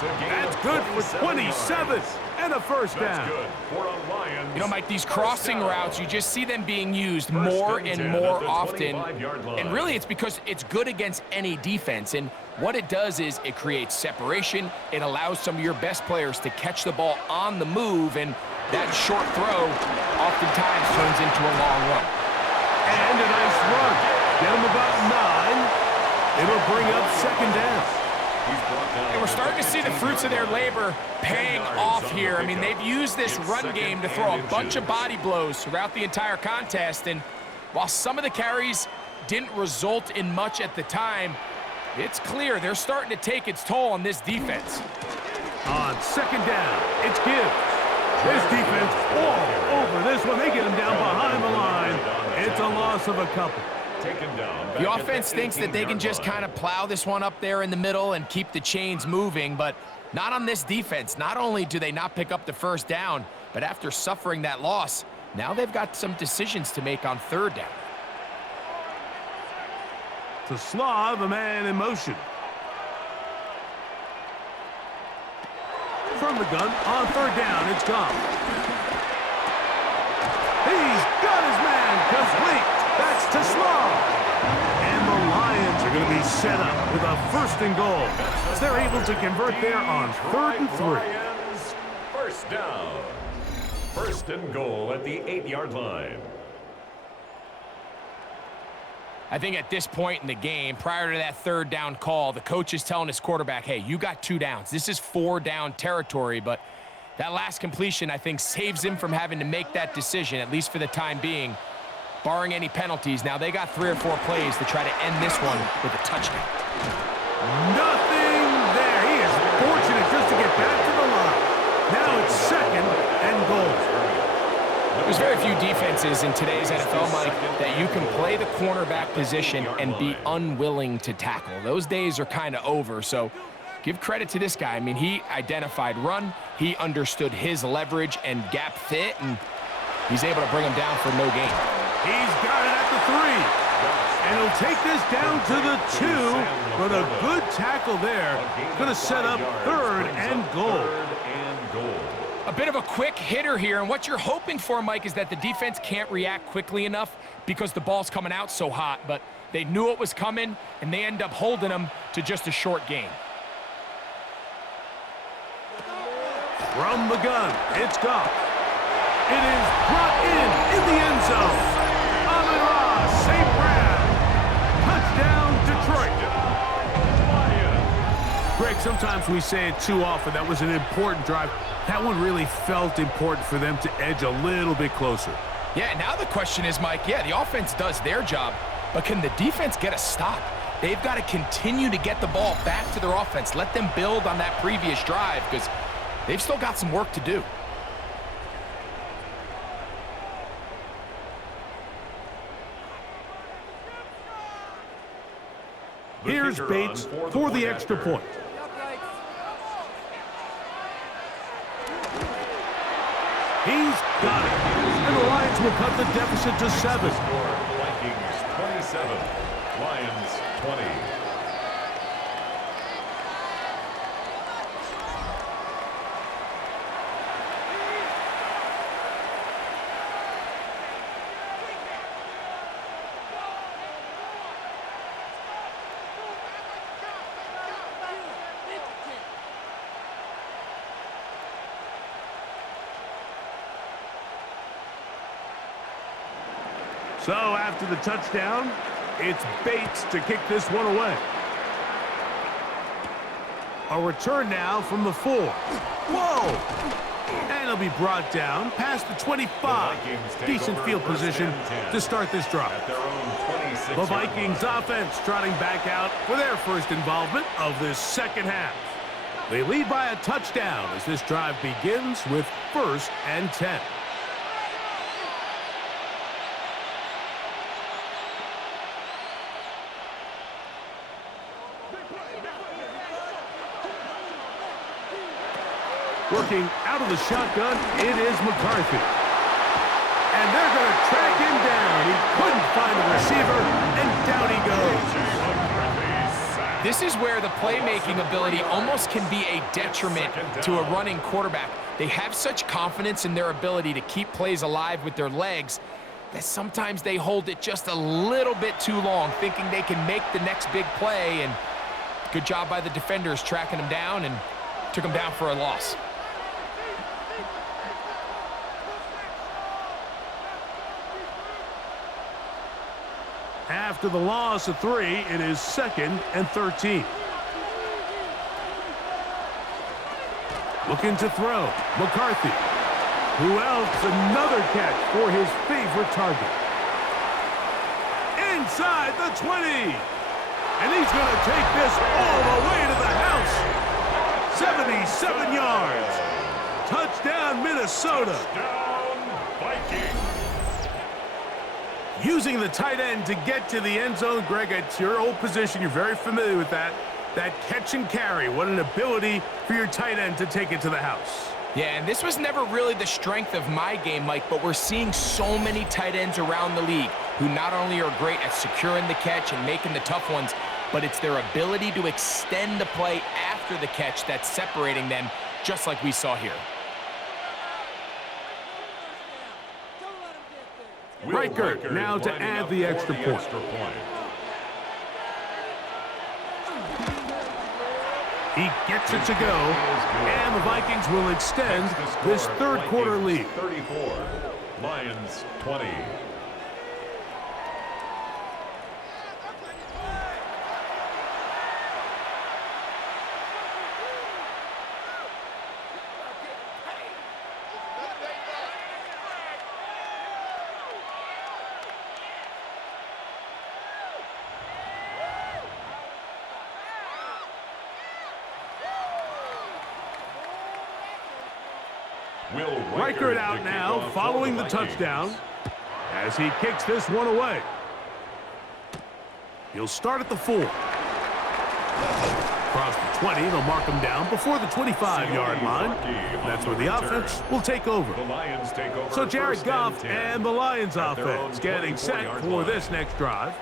That's good for 27 and a first down. Good for a Lions. You know, Mike, these crossing routes, you just see them being used more and more often. And really, it's because it's good against any defense. And what it does is it creates separation. It allows some of your best players to catch the ball on the move. And that short throw oftentimes turns into a long run. And a nice run. Get him about 9. It'll bring up 2nd down. And we're starting to see the fruits of their labor paying off here. I mean, they've used this run game to throw a bunch of body blows throughout the entire contest. And while some of the carries didn't result in much at the time, it's clear they're starting to take its toll on this defense. On 2nd down, it's Gibbs. This defense all over this one. They get him down behind the line. It's a loss of a couple. The offense thinks that they can just kind of plow this one up there in the middle and keep the chains moving, but not on this defense. Not only do they not pick up the first down, but after suffering that loss, now they've got some decisions to make on 3rd down. To Slav, a man in motion. From the gun, on 3rd down, it's Goff. He's got his man complete. That's to Slav. And the Lions are going to be set up with a 1st and goal as they're able to convert there on 3rd and 3. Lions first down. 1st and goal at the 8-yard line. I think at this point in the game, prior to that 3rd down call, the coach is telling his quarterback, hey, you got 2 downs. This is 4 down territory, but that last completion, I think, saves him from having to make that decision, at least for the time being. Barring any penalties, now they got 3 or 4 plays to try to end this one with a touchdown. Nothing there. He is fortunate just to get back to the line. Now it's 2nd and goal. There's very few defenses in today's NFL, Mike, that you can play the cornerback position and be unwilling to tackle. Those days are kind of over, so give credit to this guy. I mean, he identified run, he understood his leverage and gap fit, and he's able to bring him down for no gain. He's got it at the 3. And he'll They'll take this down to the 2, but a good tackle there. Going to set up third and goal. A bit of a quick hitter here, and what you're hoping for, Mike, is that the defense can't react quickly enough because the ball's coming out so hot, but they knew it was coming, and they end up holding them to just a short gain. From the gun, it's Goff. It is brought in the end zone. Amon-Ra, St. Brown. Touchdown, Detroit. Greg, sometimes we say it too often. That was an important drive. That one really felt important for them to edge a little bit closer. Yeah, now the question is, Mike, yeah, the offense does their job, but can the defense get a stop? They've got to continue to get the ball back to their offense. Let them build on that previous drive because they've still got some work to do. Here's Bates for the extra point. He's got it. And the Lions will cut the deficit to 7. Vikings 27, Lions 20. So after the touchdown, it's Bates to kick this one away. A return now from the 4. Whoa! And he'll be brought down past the 25. Decent field position to start this drive. The Vikings offense trotting back out for their first involvement of this second half. They lead by a touchdown as this drive begins with 1st and 10. Working out of the shotgun, it is McCarthy. And they're going to track him down. He couldn't find a receiver, and down he goes. This is where the playmaking ability almost can be a detriment to a running quarterback. They have such confidence in their ability to keep plays alive with their legs that sometimes they hold it just a little bit too long, thinking they can make the next big play. And good job by the defenders tracking him down and took him down for a loss. After the loss of 3, it is 2nd and 13. Looking to throw. McCarthy. Who else? Another catch for his favorite target. Inside the 20. And he's going to take this all the way to the house. 77 yards. Touchdown, Minnesota. Touchdown, Vikings. Using the tight end to get to the end zone, Greg, it's your old position. You're very familiar with that. That catch and carry. What an ability for your tight end to take it to the house. Yeah, and this was never really the strength of my game, Mike, but we're seeing so many tight ends around the league who not only are great at securing the catch and making the tough ones, but it's their ability to extend the play after the catch that's separating them, just like we saw here. Reichert now to add the extra point. He gets it to go, and the Vikings will extend this third quarter lead. 34, Lions 20. Reichert out now following the touchdown as he kicks this one away. He'll start at the 4. Across the 20, they'll mark him down before the 25-yard line. That's where the offense will take over. So Jared Goff and the Lions offense getting set for this next drive.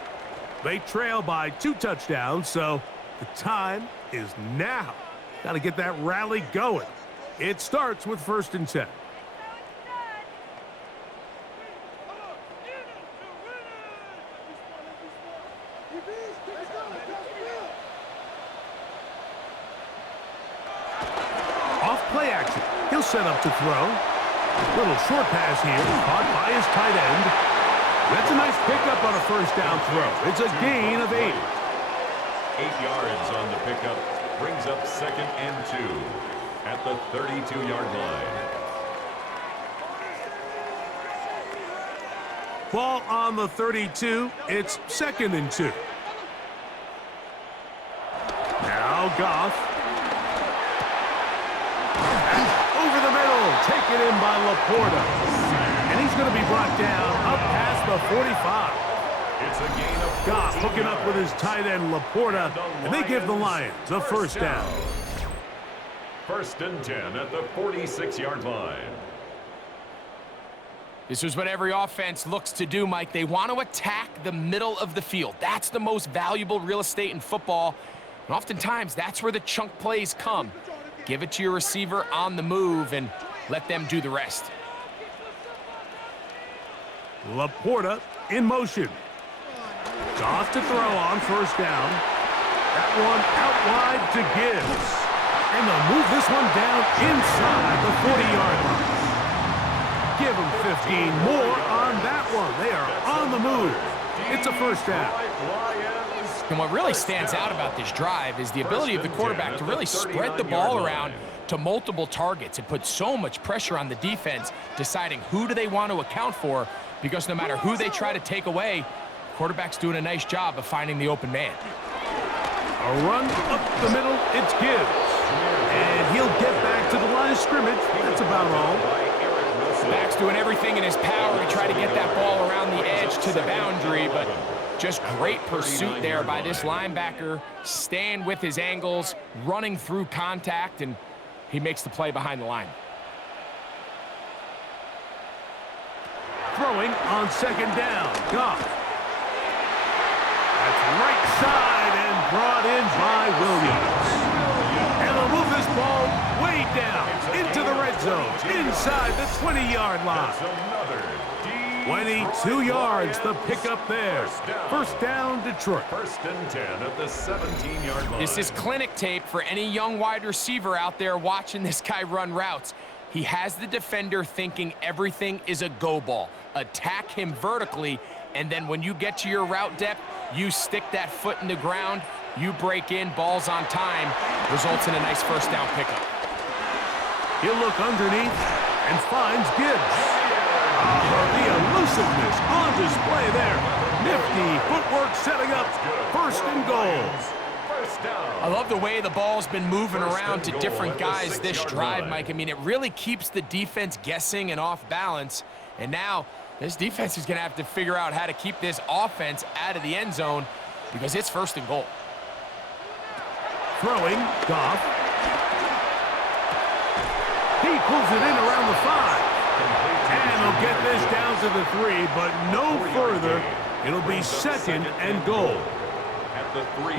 They trail by 2 touchdowns, so the time is now. Got to get that rally going. It starts with 1st and 10. Off play action. He'll set up to throw. Little short pass here, caught by his tight end. That's a nice pickup on a 1st down throw. It's a gain of 8. 8 yards on the pickup. Brings up 2nd and 2 at the 32-yard line. Ball on the 32. It's 2nd and 2. Now Goff. And over the middle. Taken in by Laporta. And he's going to be brought down up past the 45. It's a gain of Goff hooking up with his tight end Laporta, and they give the Lions a 1st down. 1st and 10 at the 46-yard line. This is what every offense looks to do, Mike. They want to attack the middle of the field. That's the most valuable real estate in football. And oftentimes, that's where the chunk plays come. Give it to your receiver on the move and let them do the rest. Laporta in motion. Goff to throw on 1st down. That one out wide to Gibbs. And they'll move this one down inside the 40-yard line. Give them 15 more on that one. They are on the move. It's a 1st down. And what really stands out about this drive is the ability of the quarterback to really spread the ball around to multiple targets. It puts so much pressure on the defense deciding who do they want to account for, because no matter who they try to take away, quarterback's doing a nice job of finding the open man. A run up the middle, it's Gibbs. And he'll get back to the line of scrimmage. That's about all. Back's doing everything in his power to try to get that ball around the edge to the boundary, but just great pursuit there by this linebacker, staying with his angles, running through contact, and he makes the play behind the line. Throwing on 2nd down, Goff. That's right side and brought in by Williams. And they'll move this ball way down into the red zone, inside the 20-yard line. 22 yards, the pickup there. 1st down, Detroit. 1st and 10 at the 17-yard line. This is clinic tape for any young wide receiver out there watching this guy run routes. He has the defender thinking everything is a go ball. Attack him vertically, and then when you get to your route depth, you stick that foot in the ground, you break in, balls on time, results in a nice 1st down pickup. He'll look underneath and finds Gibbs. The elusiveness on display there. Nifty footwork setting up 1st and goal. I love the way the ball's been moving around to different guys this drive, Mike. I mean, it really keeps the defense guessing and off balance. And now this defense is going to have to figure out how to keep this offense out of the end zone because it's 1st and goal. Throwing, Goff. He pulls it in around the 5. And he'll get this down to the 3, but no further. It'll be 2nd and goal.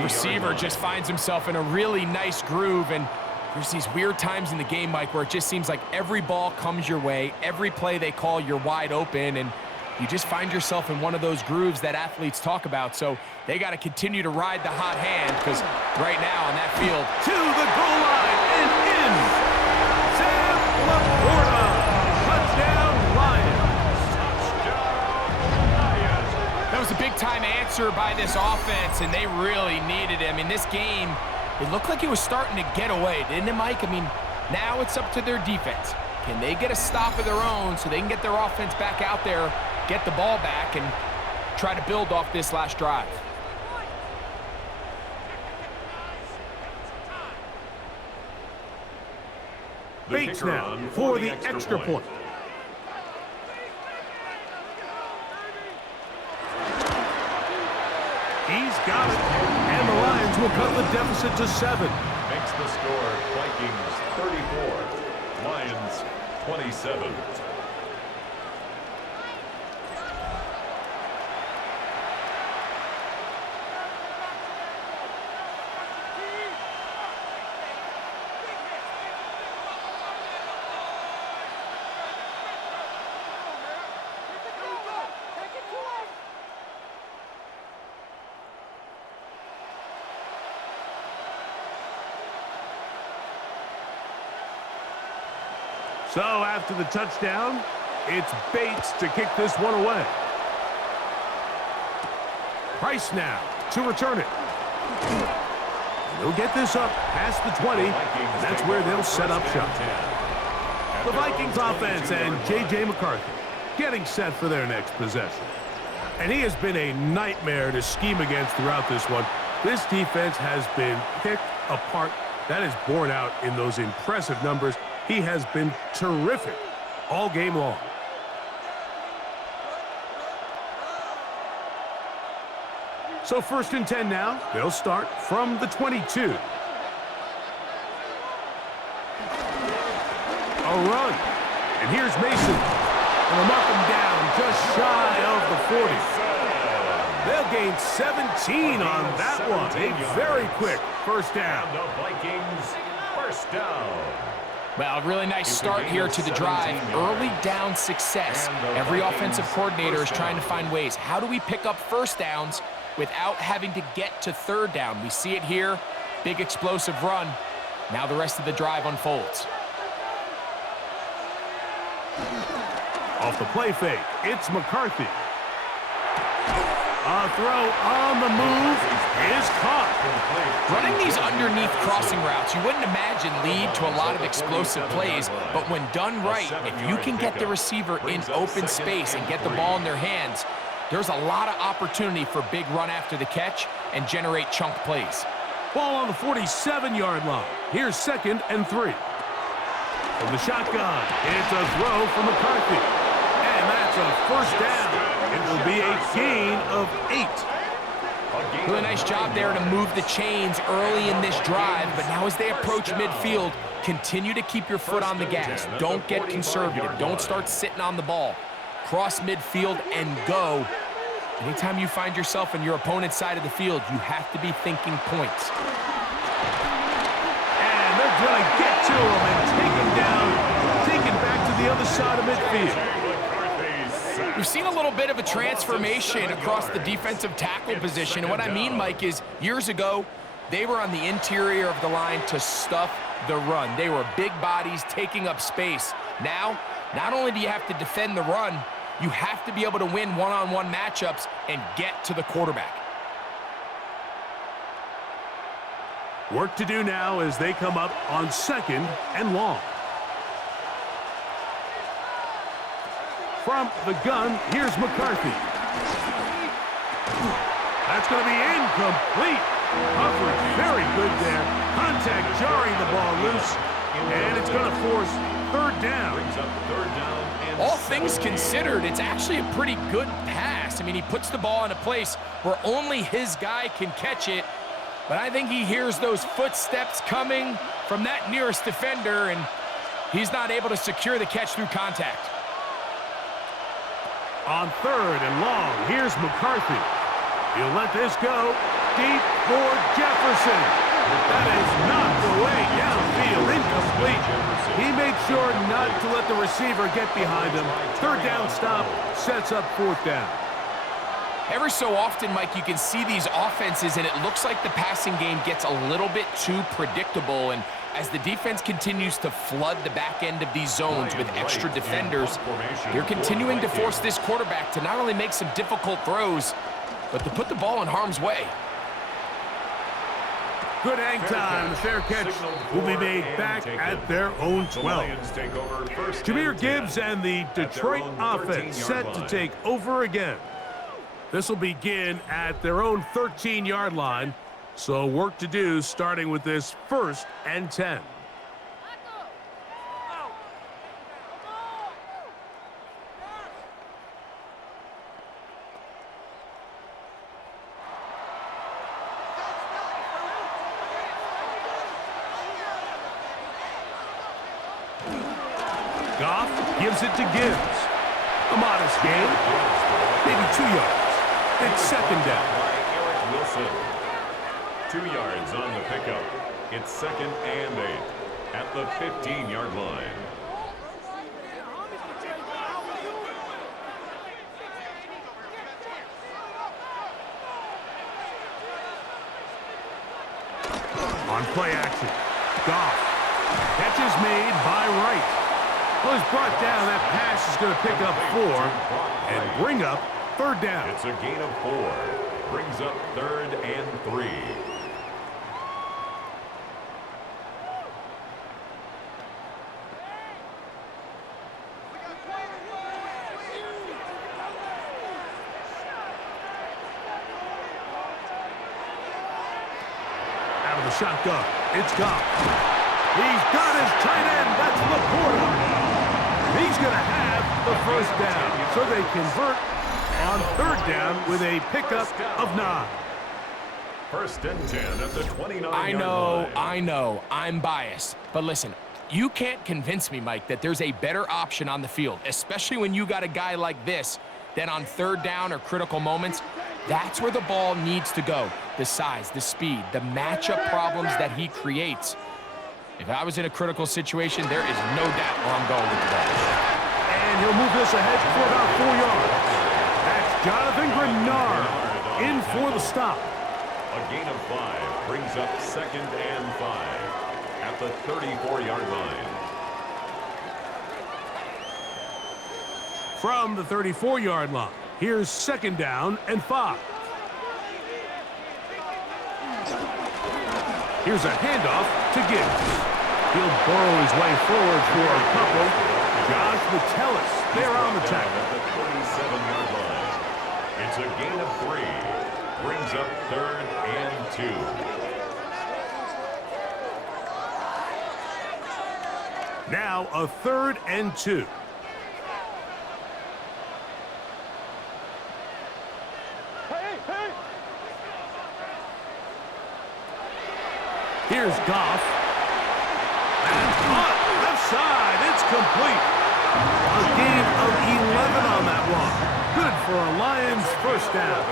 Receiver just finds himself in a really nice groove, and there's these weird times in the game, Mike, where it just seems like every ball comes your way, every play they call, you're wide open, and you just find yourself in one of those grooves that athletes talk about. So they got to continue to ride the hot hand, because right now on that field, to the goal line and in. Sam Laporta, touchdown Lions. that was a big-time answer by this offense, and they really needed him. In this game, it looked like it was starting to get away, didn't it, Mike? I mean, now it's up to their defense. Can they get a stop of their own so they can get their offense back out there, get the ball back, and try to build off this last drive? Bates now for the extra point. He's got it, and the Lions will cut the deficit to 7. Makes the score Vikings 34, Lions 27. So after the touchdown, it's Bates to kick this one away. Price now to return it. They'll get this up past the 20, and that's where they'll set up shop. The Vikings offense and J.J. McCarthy getting set for their next possession. And he has been a nightmare to scheme against throughout this one. This defense has been picked apart. That is borne out in those impressive numbers. He has been terrific all game long. So 1st and 10 now. They'll start from the 22. A run. And here's Mason. And they'll mark him down just shy of the 40. They'll gain 17 on that one. A very quick first down. And the Vikings first down. Well, really nice start here to the drive. Early down success. Every offensive coordinator is trying to find ways. How do we pick up first downs without having to get to third down? We see it here. Big explosive run. Now the rest of the drive unfolds. Off the play fake, it's McCarthy. A throw on the move is caught. Running these underneath crossing routes, you wouldn't imagine lead to a lot of explosive plays, but when done right, if you can get the receiver in open space and get the ball in their hands, there's a lot of opportunity for big run after the catch and generate chunk plays. Ball on the 47-yard line. Here's 2nd and 3. From the shotgun, it's a throw from McCarthy. And that's a first down. It will be a gain of 8. Really nice job there to move the chains early in this drive, but now as they approach midfield, continue to keep your foot on the gas. Don't get conservative. Don't start sitting on the ball. Cross midfield and go. Anytime you find yourself on your opponent's side of the field, you have to be thinking points. And they're going to get to him and take him down, take it back to the other side of midfield. We've seen a little bit of a transformation across the defensive tackle position. And what I mean, Mike, is years ago, they were on the interior of the line to stuff the run. They were big bodies taking up space. Now, not only do you have to defend the run, you have to be able to win one-on-one matchups and get to the quarterback. Work to do now as they come up on 2nd and long. From the gun, here's McCarthy. That's going to be incomplete. Coverage very good there. Contact jarring the ball loose. And it's going to force 3rd down. Brings up 3rd down and All things considered, it's actually a pretty good pass. I mean, he puts the ball in a place where only his guy can catch it. But I think he hears those footsteps coming from that nearest defender, and he's not able to secure the catch through contact. On 3rd and long, here's McCarthy. He'll let this go deep for Jefferson. That is not the way downfield, incomplete. He made sure not to let the receiver get behind him. 3rd down stop sets up 4th down. Every so often, Mike, you can see these offenses, and it looks like the passing game gets a little bit too predictable. And as the defense continues to flood the back end of these zones with extra defenders, they're continuing to force this quarterback to not only make some difficult throws, but to put the ball in harm's way. Good hang time. The fair catch will be made back at their own 12. Jahmyr Gibbs and the Detroit offense set to take over again. This will begin at their own 13-yard line. So work to do starting with this 1st and 10. Goff gives it to Gibbs. A modest gain, maybe 2 yards. It's 2nd down. by Eric Wilson. 2 yards on the pickup. It's 2nd and 8 at the 15-yard line. On play action, Goff. Catch is made by Wright. Well, he's brought down. That pass is going to pick up 4 and bring up third down. It's a gain of 4. Brings up 3rd and 3. Out of the shotgun, it's Goff. He's got his tight end. That's Laporta. He's going to have the first down. So they convert on third down with a pickup of 9. 1st and 10 at the 29-yard line. I know, I'm biased. But listen, you can't convince me, Mike, that there's a better option on the field, especially when you got a guy like this, that on third down or critical moments, that's where the ball needs to go. The size, the speed, the matchup problems that he creates. If I was in a critical situation, there is no doubt where I'm going with the ball. And he'll move this ahead for about 4 yards. That's Jonathan Grenard in for the stop. A gain of 5 brings up 2nd and 5 at the 34-yard line. From the 34-yard line, here's 2nd down and 5. Here's a handoff to Gibbs. He'll burrow his way forward for a couple. Josh Metellus there on the tackle. At the 37-yard line. It's a gain of 3. Brings up 3rd and 2. Now a 3rd and 2. Here's Goff. And caught left side. It's complete. A gain of 11 on that one. Good for a Lions first down.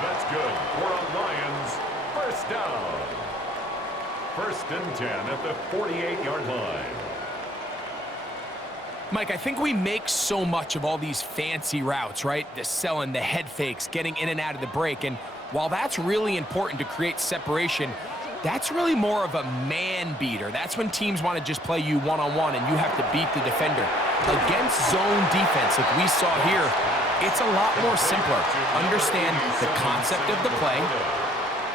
That's good for a Lions first down. 1st and 10 at the 48-yard line. Mike, I think we make so much of all these fancy routes, right? The selling, the head fakes, getting in and out of the break. And while that's really important to create separation, that's really more of a man beater. That's when teams want to just play you one-on-one and you have to beat the defender. Against zone defense, like we saw here, it's a lot more simpler. Understand the concept of the play,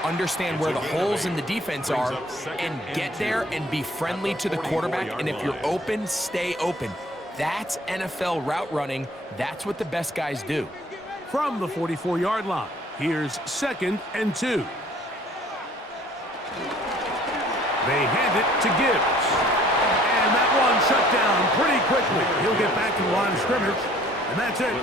understand where the holes in the defense are, and get there and be friendly to the quarterback. And if you're open, stay open. That's NFL route running. That's what the best guys do. From the 44-yard line, here's 2nd and 2. They hand it to Gibbs. And that one shut down pretty quickly. He'll get back to the line of scrimmage, and that's it.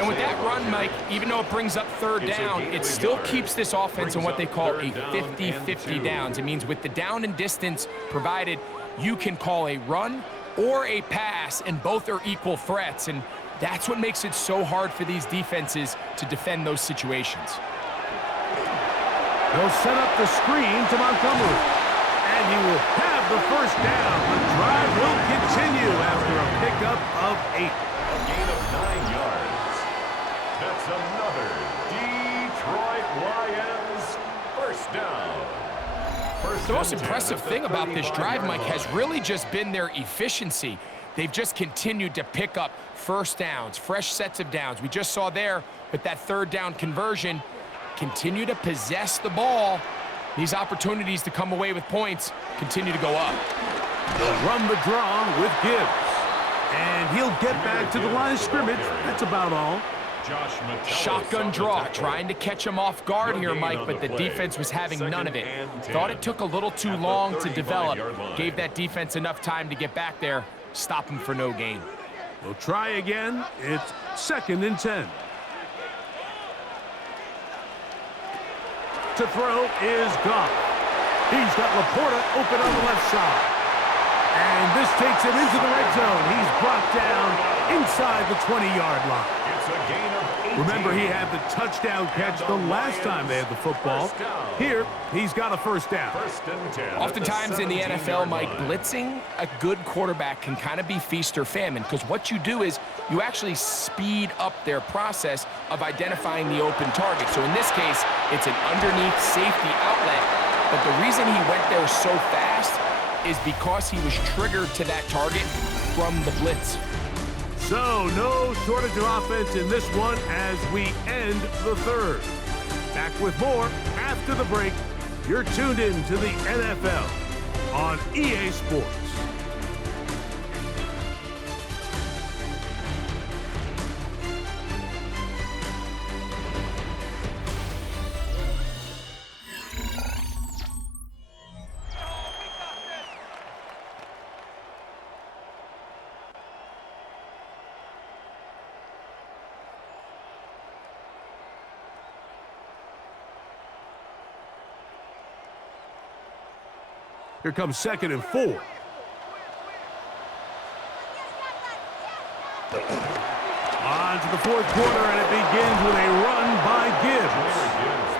And with that run, Mike, even though it brings up third down, it still keeps this offense in what they call a 50-50 downs. It means with the down and distance provided, you can call a run or a pass, and both are equal threats. And that's what makes it so hard for these defenses to defend those situations. They'll set up the screen to Montgomery. And he will have the first down. The drive will continue after a pickup of 8. A gain of 9 yards. That's another Detroit Lions first down. The most impressive thing about this drive, Mike, has really just been their efficiency. They've just continued to pick up first downs, fresh sets of downs. We just saw there with that third down conversion, continue to possess the ball. These opportunities to come away with points continue to go up. They'll run the draw with Gibbs. And he'll get back to the line of scrimmage. That's about all. Shotgun draw, trying to catch him off guard here, Mike, but the defense was having none of it. Thought it took a little too long to develop. Gave that defense enough time to get back there, stop him for no gain. We'll try again. It's 2nd and 10. To throw is Goff. He's got Laporta open on the left side. And this takes him into the red zone. He's brought down inside the 20-yard line. It's a gain of 18. Remember, he had the touchdown catch the last time they had the football. Here, he's got a first down. 1st and 10. Oftentimes in the NFL, Mike, blitzing a good quarterback can kind of be feast or famine, because what you do is you actually speed up their process of identifying the open target. So in this case, it's an underneath safety outlet. But the reason he went there so fast, is because he was triggered to that target from the blitz. So, no shortage of offense in this one as we end the third. Back with more after the break. You're tuned in to the NFL on EA Sports. Here comes 2nd and 4. On to the 4th quarter, and it begins with a run by Gibbs.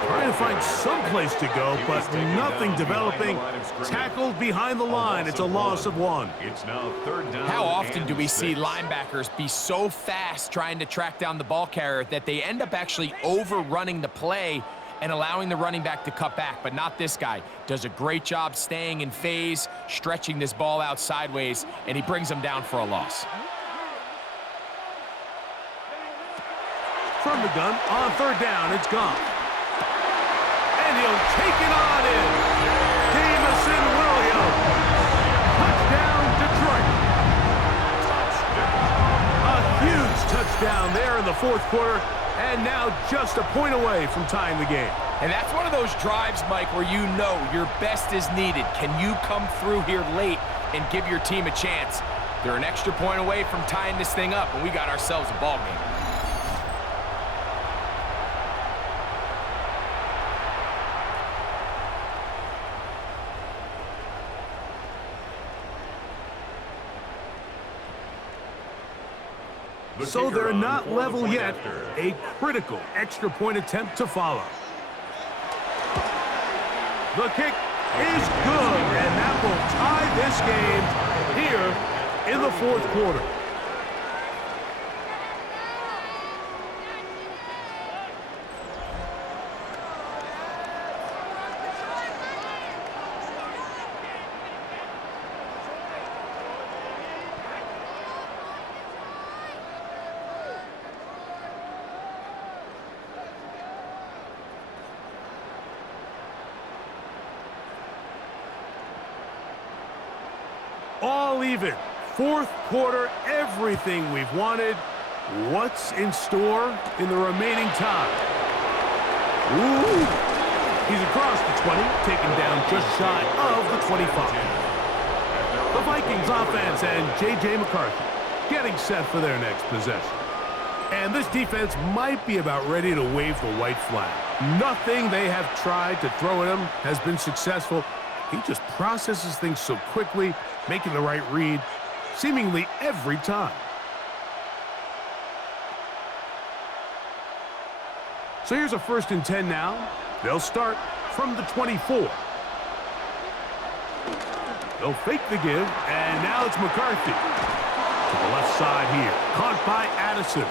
Trying to find some place to go, but nothing developing. Tackled behind the line. It's a loss of 1. It's now 3rd down. How often do we see linebackers be so fast trying to track down the ball carrier that they end up actually overrunning the play and allowing the running back to cut back? But not this guy. Does a great job staying in phase, stretching this ball out sideways, and he brings him down for a loss. From the gun, on 3rd down, it's gone. And he'll take it on in. Jamison Williams. Touchdown, Detroit. A huge touchdown there in the 4th quarter. And now just a point away from tying the game. And that's one of those drives, Mike, where you know your best is needed. Can you come through here late and give your team a chance? They're an extra point away from tying this thing up, and we got ourselves a ball game. So they're not level yet. A critical extra point attempt to follow. The kick is good, and that will tie this game here in the 4th quarter. All even. 4th quarter, everything we've wanted. What's in store in the remaining time? Ooh. He's across the 20, taken down just shy of the 25. The Vikings offense and J.J. McCarthy getting set for their next possession. And this defense might be about ready to wave the white flag. Nothing they have tried to throw at him has been successful. He just processes things so quickly, making the right read, seemingly every time. So here's a 1st and 10 now. They'll start from the 24. They'll fake the give, and now it's McCarthy. To the left side here, caught by Addison.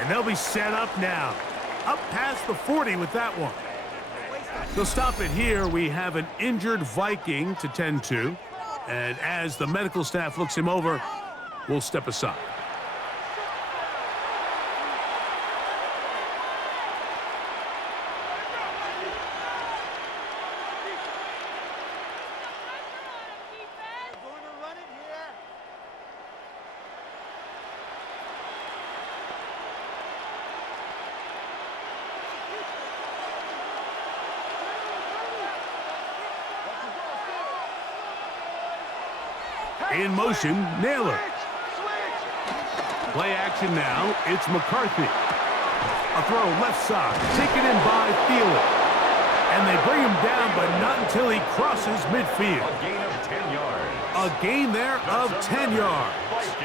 And they'll be set up now. Up past the 40 with that one. They'll stop it here. We have an injured Viking to tend to. And as the medical staff looks him over, we'll step aside. In motion, Naylor. Play action now. It's McCarthy. A throw left side, taken in by Thielen. And they bring him down, but not until he crosses midfield. A gain of 10 yards. A gain there of 10 yards.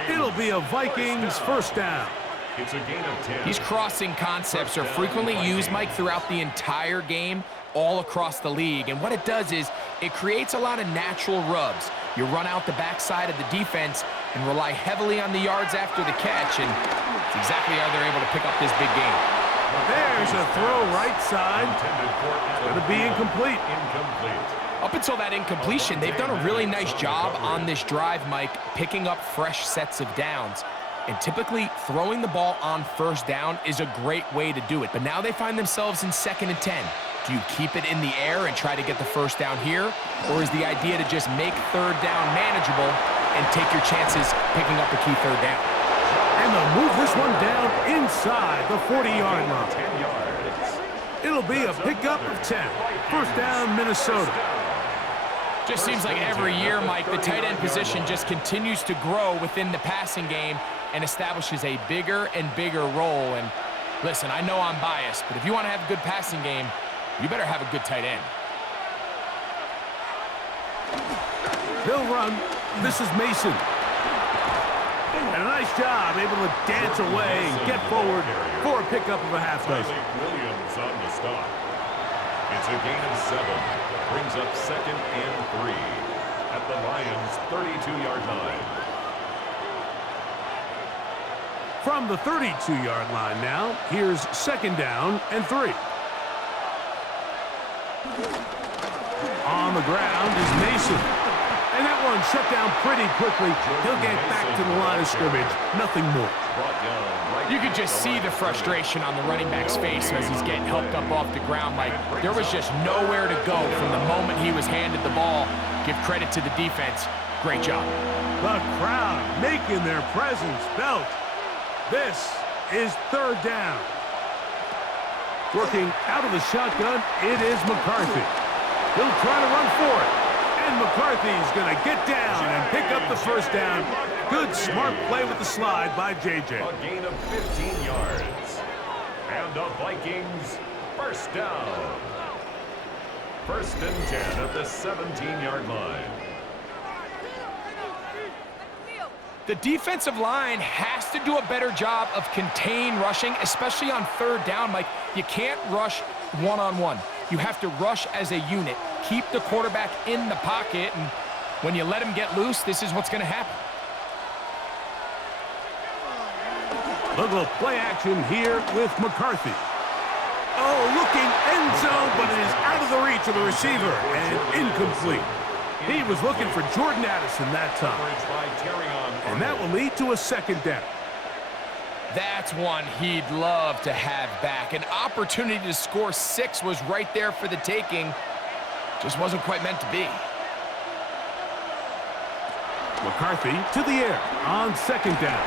It'll be a Vikings first down. It's a gain of 10. These crossing concepts are frequently used, Mike, throughout the entire game, all across the league. And what it does is it creates a lot of natural rubs. You run out the backside of the defense and rely heavily on the yards after the catch, and it's exactly how they're able to pick up this big game. There's a throw right side. It's going to be incomplete. Incomplete. Up until that incompletion, they've done a really nice job on this drive, Mike, picking up fresh sets of downs. And typically, throwing the ball on first down is a great way to do it. But now they find themselves in 2nd and 10. Do you keep it in the air and try to get the first down here? Or is the idea to just make 3rd down manageable and take your chances picking up a key 3rd down? And they'll move this one down inside the 40-yard line. 10 yards. It'll be a pickup of 10. First down, Minnesota. Just seems like every year, Mike, the tight end position just continues to grow within the passing game and establishes a bigger and bigger role. And listen, I know I'm biased, but if you want to have a good passing game, you better have a good tight end. They'll run. This is Mason. And a nice job, able to dance away and get forward for a pickup of a half dozen. Williams on the stop. It's a gain of 7. Brings up 2nd and 3 at the Lions' 32-yard line. From the 32-yard line now, here's 2nd down and 3. On the ground is Mason. And that one shut down pretty quickly. He'll get back to the line of scrimmage. Nothing more. You could just see the frustration on the running back's face as he's getting helped up off the ground. Like, there was just nowhere to go from the moment he was handed the ball. Give credit to the defense. Great job. The crowd making their presence felt. This is 3rd down. Working out of the shotgun, it is McCarthy. He'll try to run for it. And McCarthy's going to get down and pick up the first down. Good, smart play with the slide by J.J. A gain of 15 yards. And the Vikings first down. 1st and 10 at the 17-yard line. The defensive line has to do a better job of contain rushing, especially on 3rd down. Like, you can't rush one-on-one. You have to rush as a unit. Keep the quarterback in the pocket, and when you let him get loose, this is what's going to happen. Little play action here with McCarthy. Oh, looking end zone, but it is out of the reach of the receiver and incomplete. He was looking for Jordan Addison that time. And that will lead to a 2nd down. That's one he'd love to have back. An opportunity to score 6 was right there for the taking. Just wasn't quite meant to be. McCarthy to the air on 2nd down.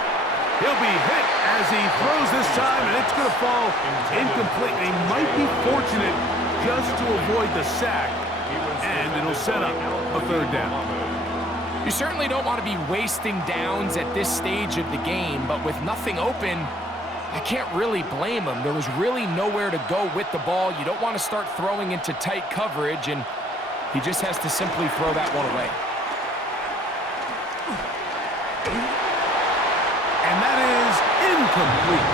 He'll be hit as he throws this time, and it's going to fall incomplete. He might be fortunate just to avoid the sack, and it'll set up a 3rd down. You certainly don't want to be wasting downs at this stage of the game, but with nothing open, I can't really blame him. There was really nowhere to go with the ball. You don't want to start throwing into tight coverage, and he just has to simply throw that one away. And that is incomplete.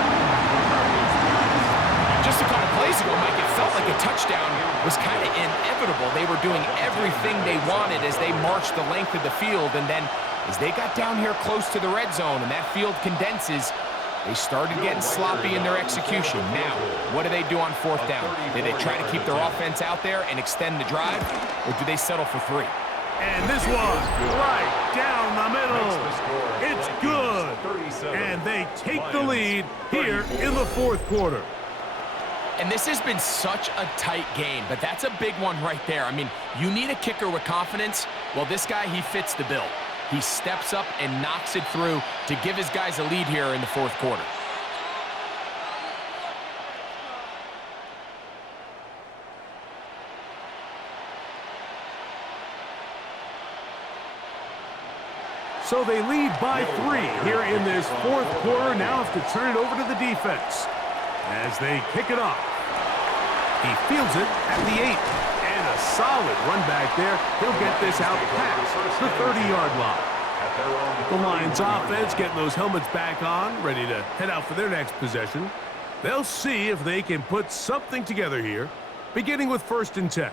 Just a couple plays ago, Mike, it felt like a touchdown was kind of inevitable. They were doing everything they wanted as they marched the length of the field, and then as they got down here close to the red zone and that field condenses, they started getting sloppy in their execution. Now, what do they do on 4th down? Do they try to keep their offense out there and extend the drive, or do they settle for 3? And this one right down the middle. It's good. And they take the lead here in the 4th quarter. And this has been such a tight game, but that's a big one right there. I mean, you need a kicker with confidence. Well, this guy, he fits the bill. He steps up and knocks it through to give his guys a lead here in the 4th quarter. So they lead by 3 here in this 4th quarter. Now have to turn it over to the defense as they kick it off. He fields it at the 8. And a solid run back there. He'll get this out past the 30-yard line. The Lions offense getting those helmets back on, ready to head out for their next possession. They'll see if they can put something together here, beginning with 1st and 10.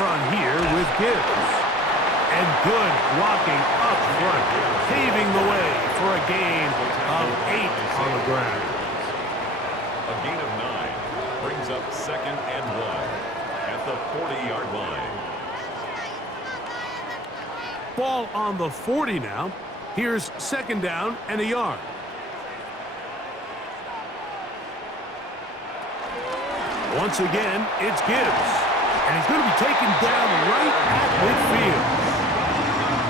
run here with Gibbs. And good blocking up front, paving the way for a gain of 8 on the ground. A gain of 9 brings up 2nd and 1 at the 40-yard line. Ball on the 40 now. Here's 2nd down and a yard. Once again, it's Gibbs. And he's going to be taken down right at midfield.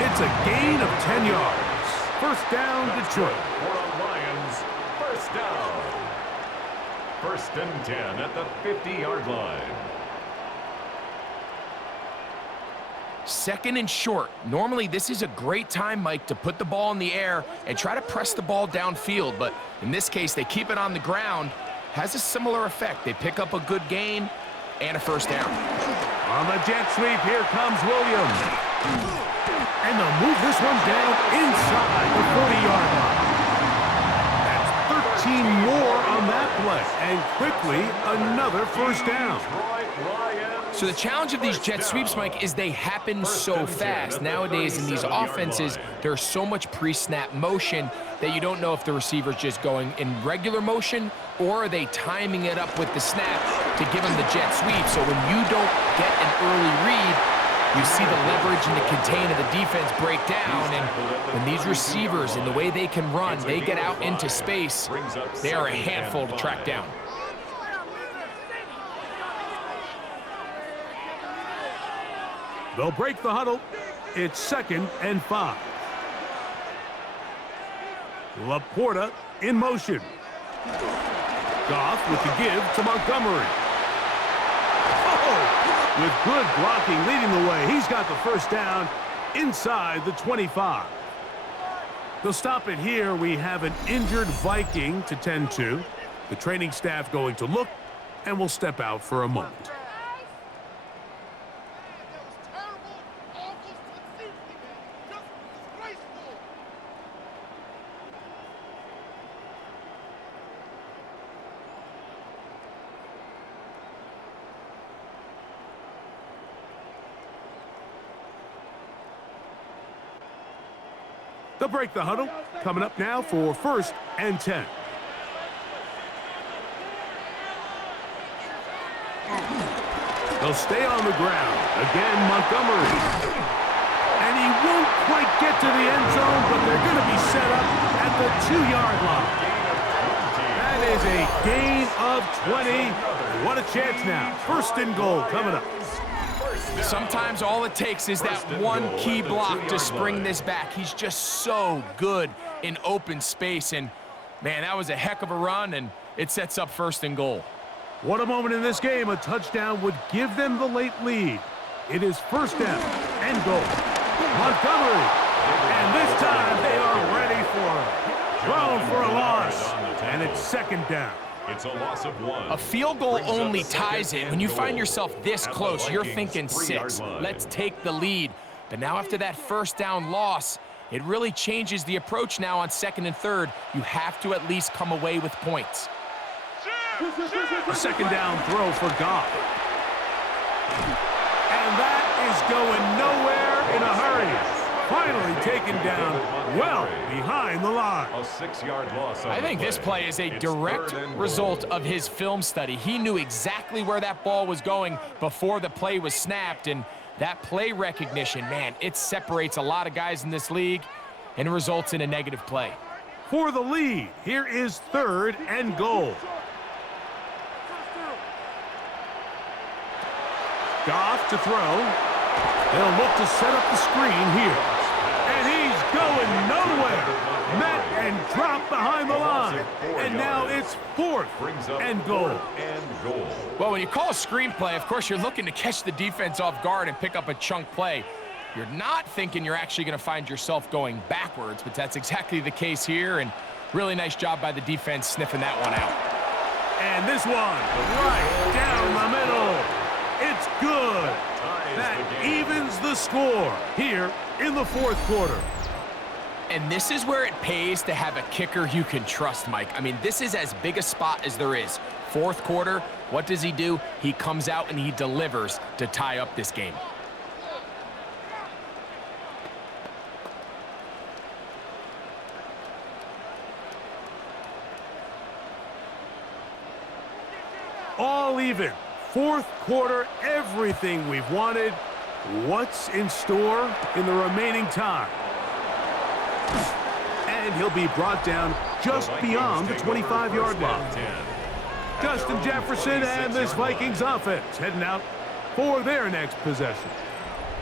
It's a gain of 10 yards. First down, Detroit. For the Lions, first down. 1st and 10 at the 50-yard line. 2nd and short. Normally, this is a great time, Mike, to put the ball in the air and try to press the ball downfield. But in this case, they keep it on the ground. Has a similar effect. They pick up a good gain and a first down. On the jet sweep, here comes Williams. And they'll move this one down inside the 40-yard line. That's 13 more on that play. And quickly, another first down. So the challenge of these jet sweeps, Mike, is they happen so fast. Nowadays in these offenses, there's so much pre-snap motion that you don't know if the receiver's just going in regular motion or are they timing it up with the snap to give them the jet sweep. So when you don't get an early read, you see the leverage and the contain of the defense break down. And when these receivers and the way they can run, they get out into space, they are a handful to track down. They'll break the huddle. It's 2nd and 5. Laporta in motion. Goff with the give to Montgomery. Oh, with good blocking leading the way. He's got the first down inside the 25. They'll stop it here. We have an injured Viking to tend to. The training staff going to look, and we'll step out for a moment. They'll break the huddle. Coming up now for 1st and 10. They'll stay on the ground. Again, Montgomery. And he won't quite get to the end zone, but they're going to be set up at the 2-yard line. That is a gain of 20. What a chance now. 1st and goal coming up. Sometimes all it takes is that one key block to spring this back. He's just so good in open space. And, man, that was a heck of a run, and it sets up 1st and goal. What a moment in this game. A touchdown would give them the late lead. It is 1st down and goal. Montgomery. And this time they are ready for it. Thrown for a loss. And it's 2nd down. It's a loss of 1. A field goal only ties it. When you find yourself this close, you're thinking 6. Let's take the lead. But now after that 1st down loss, it really changes the approach now on 2nd and 3rd. You have to at least come away with points. A 2nd down throw for Goff. And that is going nowhere in a hurry. Finally taken down well behind the line. A 6-yard loss. I think this play is a direct result of his film study. He knew exactly where that ball was going before the play was snapped, and that play recognition, man, it separates a lot of guys in this league and results in a negative play. For the lead, here is 3rd and goal. Goff to throw. They'll look to set up the screen here. And he's going nowhere. Met and dropped behind the line. And now it's 4th and goal. Well, when you call a screenplay, of course, you're looking to catch the defense off guard and pick up a chunk play. You're not thinking you're actually going to find yourself going backwards, but that's exactly the case here. And really nice job by the defense sniffing that one out. And this one right down the middle. It's good. That evens the score here in the 4th quarter. And this is where it pays to have a kicker you can trust, Mike. I mean, this is as big a spot as there is. Fourth quarter, what does he do? He comes out and he delivers to tie up this game. All even. Fourth quarter, everything we've wanted. What's in store in the remaining time? And he'll be brought down just beyond the 25-yard line. Justin Jefferson and this Vikings offense heading out for their next possession.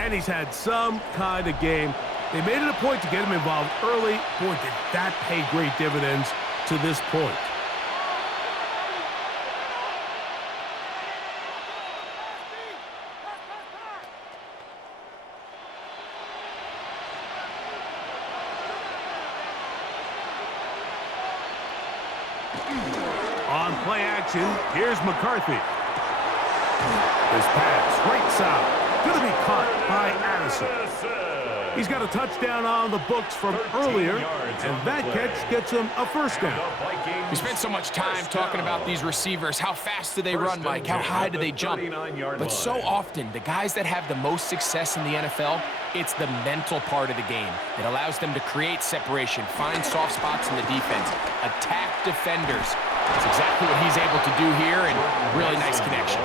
And he's had some kind of game. They made it a point to get him involved early. Boy, did that pay great dividends to this point. On play action, here's McCarthy. This pass, right side, going to be caught by Addison. He's got a touchdown on the books from earlier, and that catch gets him a first down. We spent so much time talking about these receivers. How fast do they run, Mike? How high do they jump? But so often, the guys that have the most success in the NFL, it's the mental part of the game. It allows them to create separation, find soft spots in the defense, attack defenders. That's exactly what he's able to do here, and really nice connection.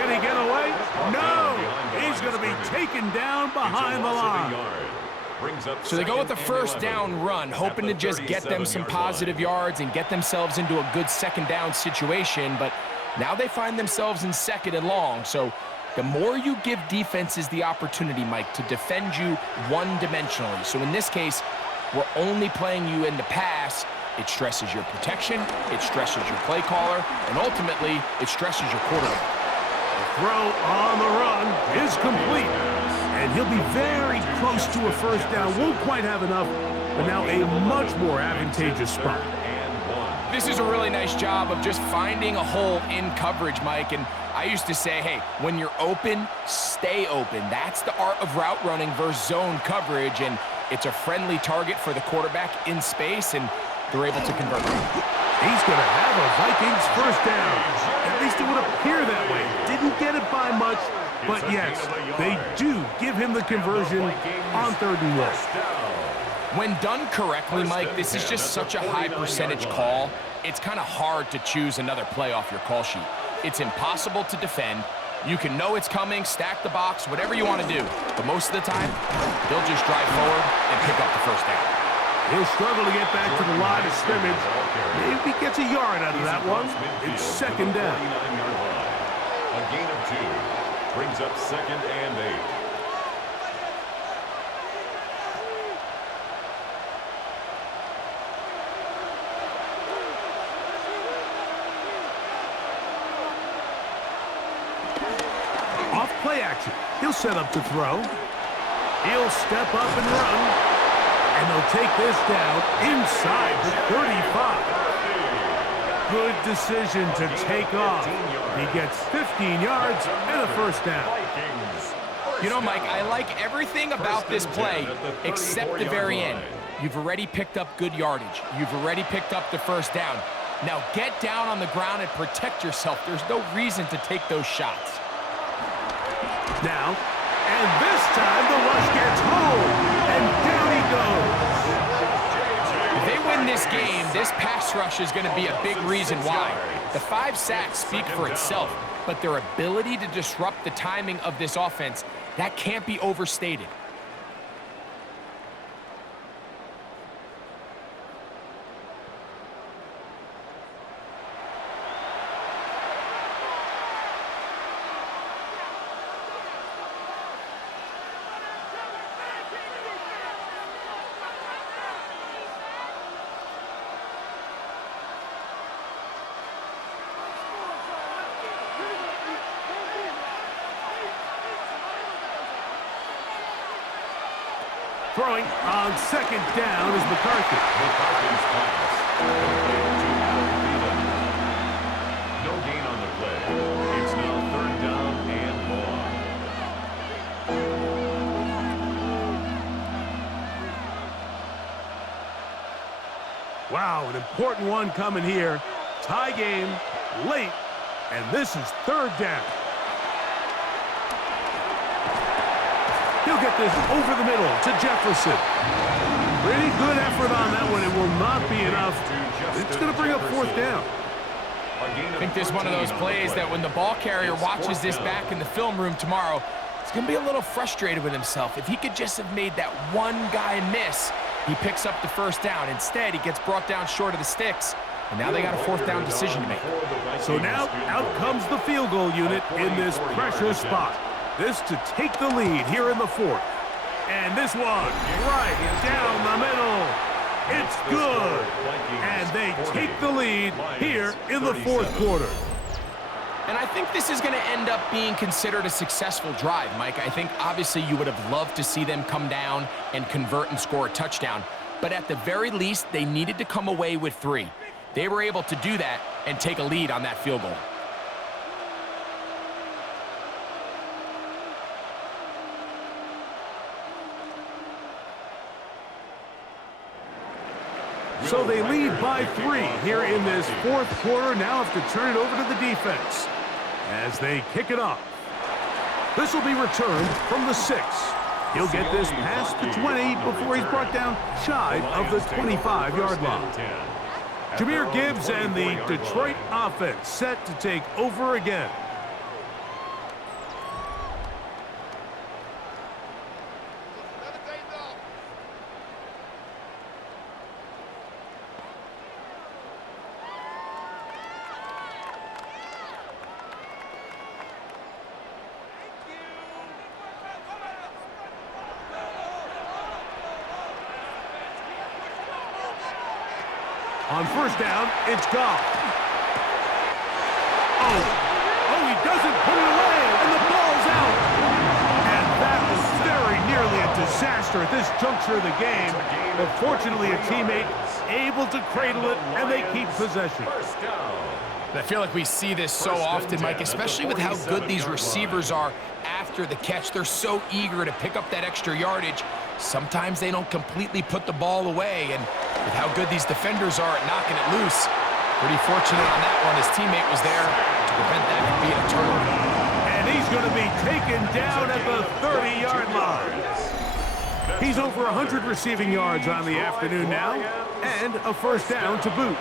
Can he get away? No! He's going to be taken down behind the line. So they go with the first down run, hoping to just get them some positive yards and get themselves into a good second down situation, but now they find themselves in second and long. So the more you give defenses the opportunity, Mike, to defend you one-dimensionally. So in this case, we're only playing you in the pass. It stresses your protection, it stresses your play caller, and ultimately, it stresses your quarterback. The throw on the run is complete. And he'll be very close to a first down. Won't quite have enough, but now a much more advantageous spot. This is a really nice job of just finding a hole in coverage, Mike. And I used to say, hey, when you're open, stay open. That's the art of route running versus zone coverage. And it's a friendly target for the quarterback in space, and they're able to convert. He's going to have a Vikings first down. At least it would appear that way. Didn't get it by much. But yes, they do give him the conversion on 3rd and 1. When done correctly, Mike, this is just such a high percentage call. It's kind of hard to choose another play off your call sheet. It's impossible to defend. You can know it's coming, stack the box, whatever you want to do. But most of the time, they'll just drive forward and pick up the first down. He'll struggle to get back to the line of scrimmage. Maybe gets a yard out of that one. It's second down. A gain of 2. Brings up 2nd and 8. Off play action. He'll set up to throw. He'll step up and run. And they'll take this down inside the 35. Good decision to take off. He gets 15 yards and a first down. You know, Mike, I like everything about this play except the very end. You've already picked up good yardage. You've already picked up the first down. Now get down on the ground and protect yourself. There's no reason to take those shots. Now, and this time the rush gets home, and down he goes. If they win this game, this pass rush is going to be a big reason why. The 5 sacks speak for itself, but their ability to disrupt the timing of this offense, that can't be overstated. Throwing on 2nd down is McCarthy. McCarthy's pass. No gain on the play. It's now 3rd down and long. Wow, an important one coming here. Tie game, late, and this is third down. He'll get this over the middle to Jefferson. Pretty good effort on that one. It will not be enough. It's going to bring up fourth down. I think this is one of those plays that when the ball carrier watches this back in the film room tomorrow, he's going to be a little frustrated with himself. If he could just have made that one guy miss, he picks up the first down. Instead, he gets brought down short of the sticks, and now they got a fourth down decision to make. So now out comes the field goal unit in this pressure spot. This to take the lead here in the fourth. And this one right down the middle. It's good. And they take the lead here in the fourth quarter. And I think this is going to end up being considered a successful drive, Mike. I think obviously you would have loved to see them come down and convert and score a touchdown. But at the very least, they needed to come away with 3. They were able to do that and take a lead on that field goal. So they lead by 3 here in this fourth quarter. Now have to turn it over to the defense as they kick it off. This will be returned from the 6. He'll get this past the 20 before he's brought down shy of the 25-yard line. Jahmyr Gibbs and the Detroit offense set to take over again. On first down, it's Goff. Oh, he doesn't put it away, and the ball's out. And that was very nearly a disaster at this juncture of the game. But fortunately, a teammate able to cradle it, and they keep possession. I feel like we see this so often, Mike, especially with how good these receivers are after the catch. They're so eager to pick up that extra yardage. Sometimes they don't completely put the ball away, and with how good these defenders are at knocking it loose, pretty fortunate on that one. His teammate was there to prevent that from being a turnover. And he's going to be taken down at the 30-yard line. He's over 100 receiving yards on the afternoon now, and a first down to boot.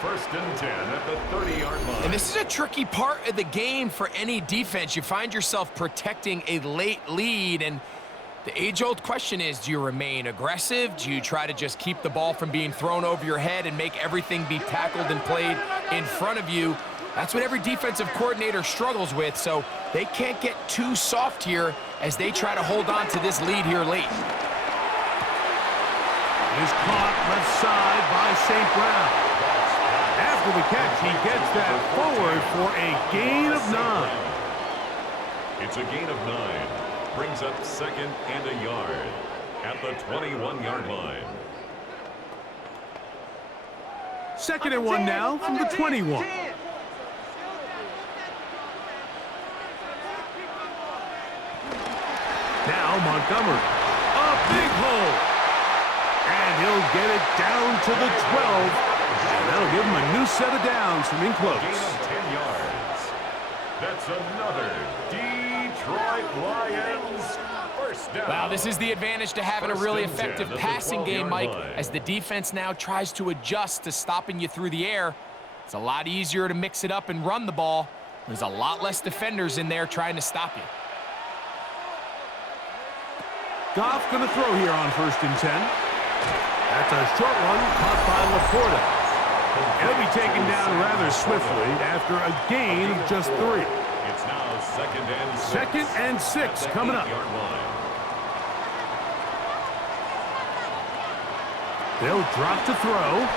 First and 10 at the 30-yard line. And this is a tricky part of the game for any defense. You find yourself protecting a late lead, and the age-old question is, do you remain aggressive? Do you try to just keep the ball from being thrown over your head and make everything be tackled and played in front of you? That's what every defensive coordinator struggles with, so they can't get too soft here as they try to hold on to this lead here late. Is caught left side by St. Brown. After the catch, he gets that forward for a gain of 9. It's a gain of 9. Brings up second and a yard at the 21-yard line. Second and 1 now from the 21. Now Montgomery. A big hole. And he'll get it down to the 12. And that'll give him a new set of downs from in close. Gain of 10 yards. That's another Detroit Lions first down. Wow, this is the advantage to having a really effective passing game, Mike, as the defense now tries to adjust to stopping you through the air. It's a lot easier to mix it up and run the ball. There's a lot less defenders in there trying to stop you. Goff going to throw here on first and 10. That's a short one caught by Laporta. He'll be taken down rather swiftly after a gain of just 3. It's now second and 6. Second and 6 coming up. They'll drop to throw.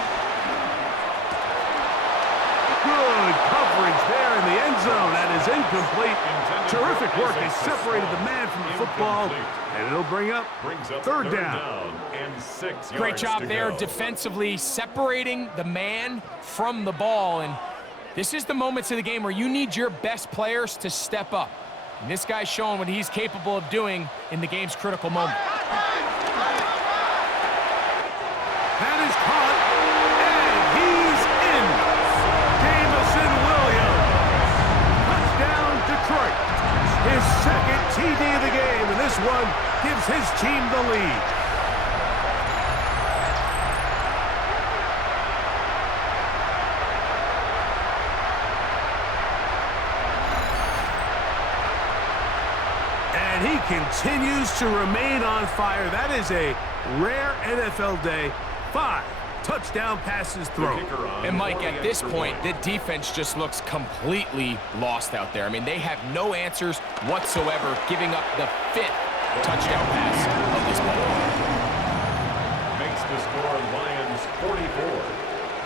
Good coverage there in the end zone. That is incomplete. Terrific work. They separated the man from the football, and it'll bring up third down. And 6 Great yards job to there go. defensively separating the man from the ball. And this is the moments of the game where you need your best players to step up. And this guy's showing what he's capable of doing in the game's critical moment. That is caught, and he's in. Jamison this one, gives his team the lead. And he continues to remain on fire. That is a rare NFL day. 5 touchdown passes thrown. And Mike, at this point, the defense just looks completely lost out there. I mean, they have no answers whatsoever, giving up the 5th touchdown pass of this ball. Makes the score Lions 44,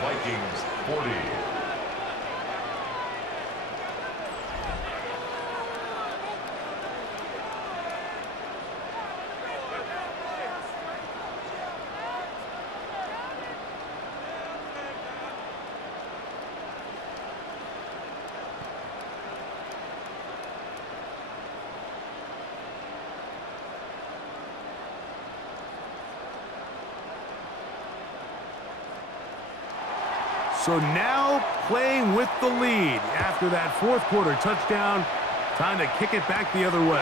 Vikings 40. So now playing with the lead after that fourth quarter touchdown. Time to kick it back the other way.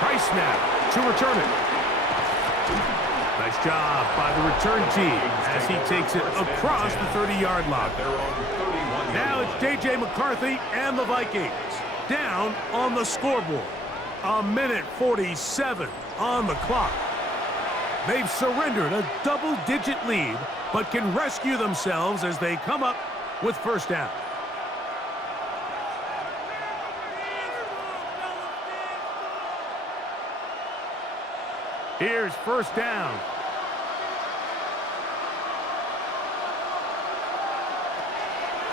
Price now to return it. Nice job by the return team as he takes it across the 30-yard line. Now it's J.J. McCarthy and the Vikings down on the scoreboard. 1:47 on the clock. They've surrendered a double-digit lead, but can rescue themselves as they come up with first down. Here's first down.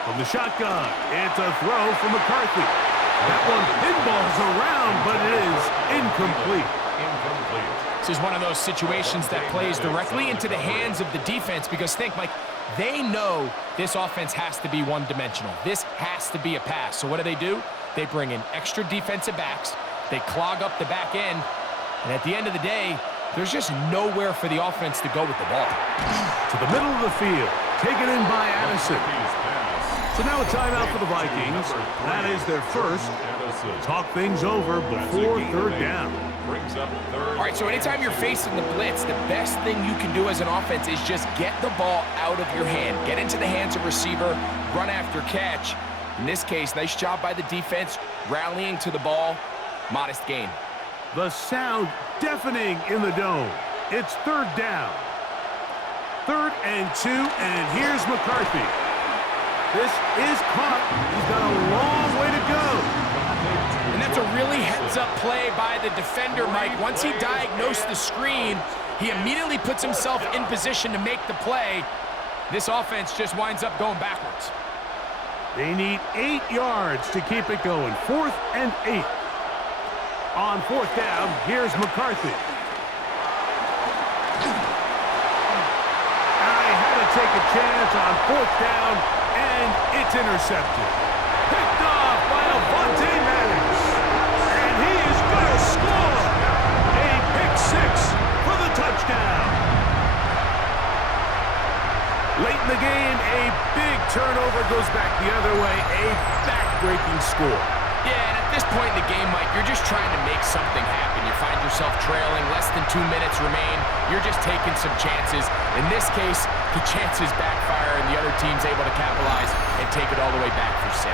From the shotgun, it's a throw from McCarthy. That one pinballs around, but it is incomplete. This is one of those situations that plays directly into the hands of the defense because think, Mike, they know this offense has to be one-dimensional. This has to be a pass. So what do? They bring in extra defensive backs. They clog up the back end. And at the end of the day, there's just nowhere for the offense to go with the ball. To the middle of the field, taken in by Addison. So now a timeout for the Vikings. That is their first. Talk things over before third down. All right, so anytime you're facing the blitz, the best thing you can do as an offense is just get the ball out of your hand. Get into the hands of receiver, run after catch. In this case, nice job by the defense, rallying to the ball. Modest gain. The sound deafening in the dome. It's third down. 3rd and 2, and here's McCarthy. This is caught. He's got a long way to go. And that's a really heads-up play by the defender, Mike. Once he diagnosed the screen, he immediately puts himself in position to make the play. This offense just winds up going backwards. They need 8 yards to keep it going. 4th and 8. On 4th down, here's McCarthy. I had to take a chance on 4th down, and it's intercepted. Picked off by Avonte Maddox. And he is going to score. A pick 6 for the touchdown. Late in the game, a big turnover goes back the other way. A back-breaking score. Yeah, and at this point in the game, Mike, you're just trying to make something happen. You find yourself trailing, less than 2 minutes remain. You're just taking some chances. In this case, the chances backfire, and the other team's able to capitalize and take it all the way back for 6.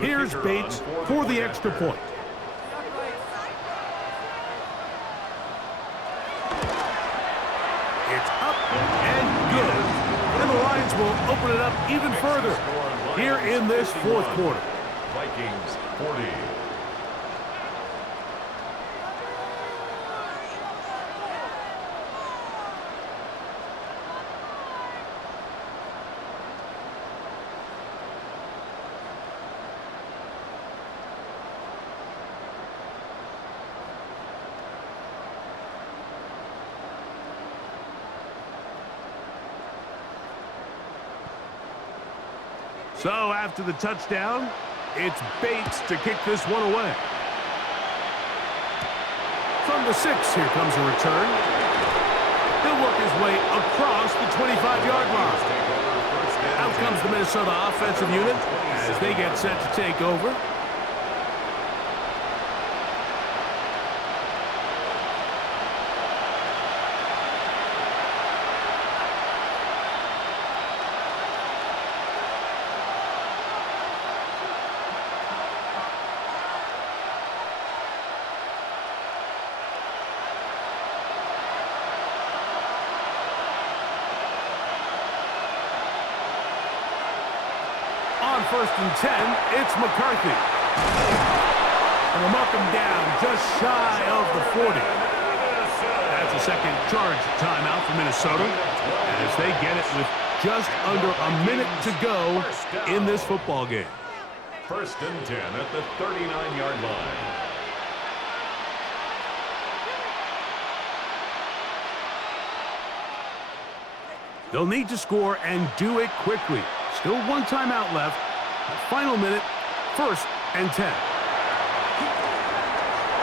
Here's Bates for the extra point. It's up and good. And the Lions will open it up even further here in this fourth quarter. Vikings 40. So after the touchdown, it's Bates to kick this one away. From the 6, here comes a return. He'll work his way across the 25-yard line. Out comes the Minnesota offensive unit as they get set to take over. On 1st and 10, it's McCarthy. And they'll mark him down just shy of the 40. That's a second charge timeout for Minnesota as they get it with just under a minute to go in this football game. 1st and 10 at the 39-yard line. They'll need to score and do it quickly. Still one timeout left. The final minute, 1st and 10.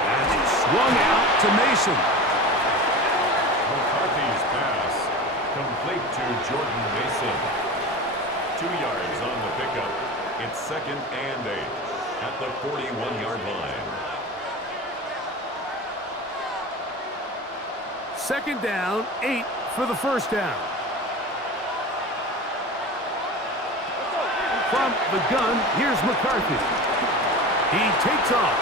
As it's swung out to Mason. McCarthy's pass complete to Jordan Mason. 2 yards on the pickup. It's 2nd and 8 at the 41-yard line. 2nd down, 8 for the 1st down. From the gun, here's McCarthy. He takes off.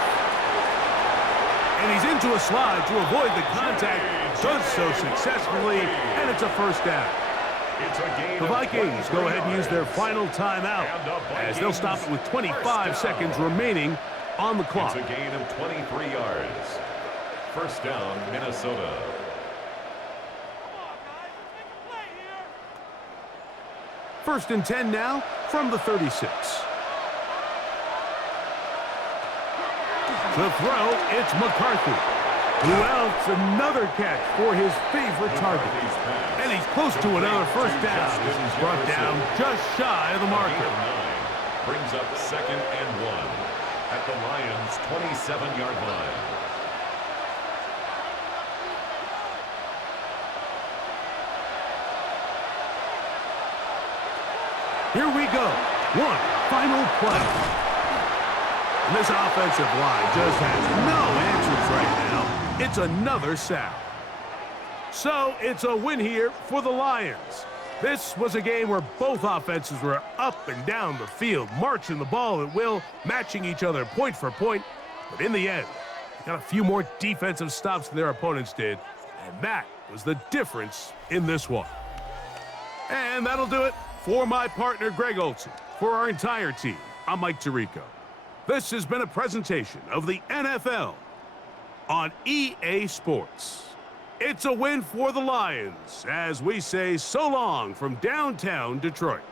And he's into a slide to avoid the contact. Does so successfully, and it's a 1st down. The Vikings go ahead and use their final timeout as they'll stop it with 25 seconds remaining on the clock. It's a gain of 23 yards. 1st down, Minnesota. First and 10 now from the 36. To throw, it's McCarthy. Who else? Another catch for his favorite target. And he's close to another 1st down as he's brought down just shy of the marker. Brings up 2nd and 1 at the Lions' 27-yard line. Here we go. One final play. And this offensive line just has no answers right now. It's another sack. So it's a win here for the Lions. This was a game where both offenses were up and down the field, marching the ball at will, matching each other point for point. But in the end, they got a few more defensive stops than their opponents did. And that was the difference in this one. And that'll do it. For my partner, Greg Olson, for our entire team, I'm Mike Tirico. This has been a presentation of the NFL on EA Sports. It's a win for the Lions as we say so long from downtown Detroit.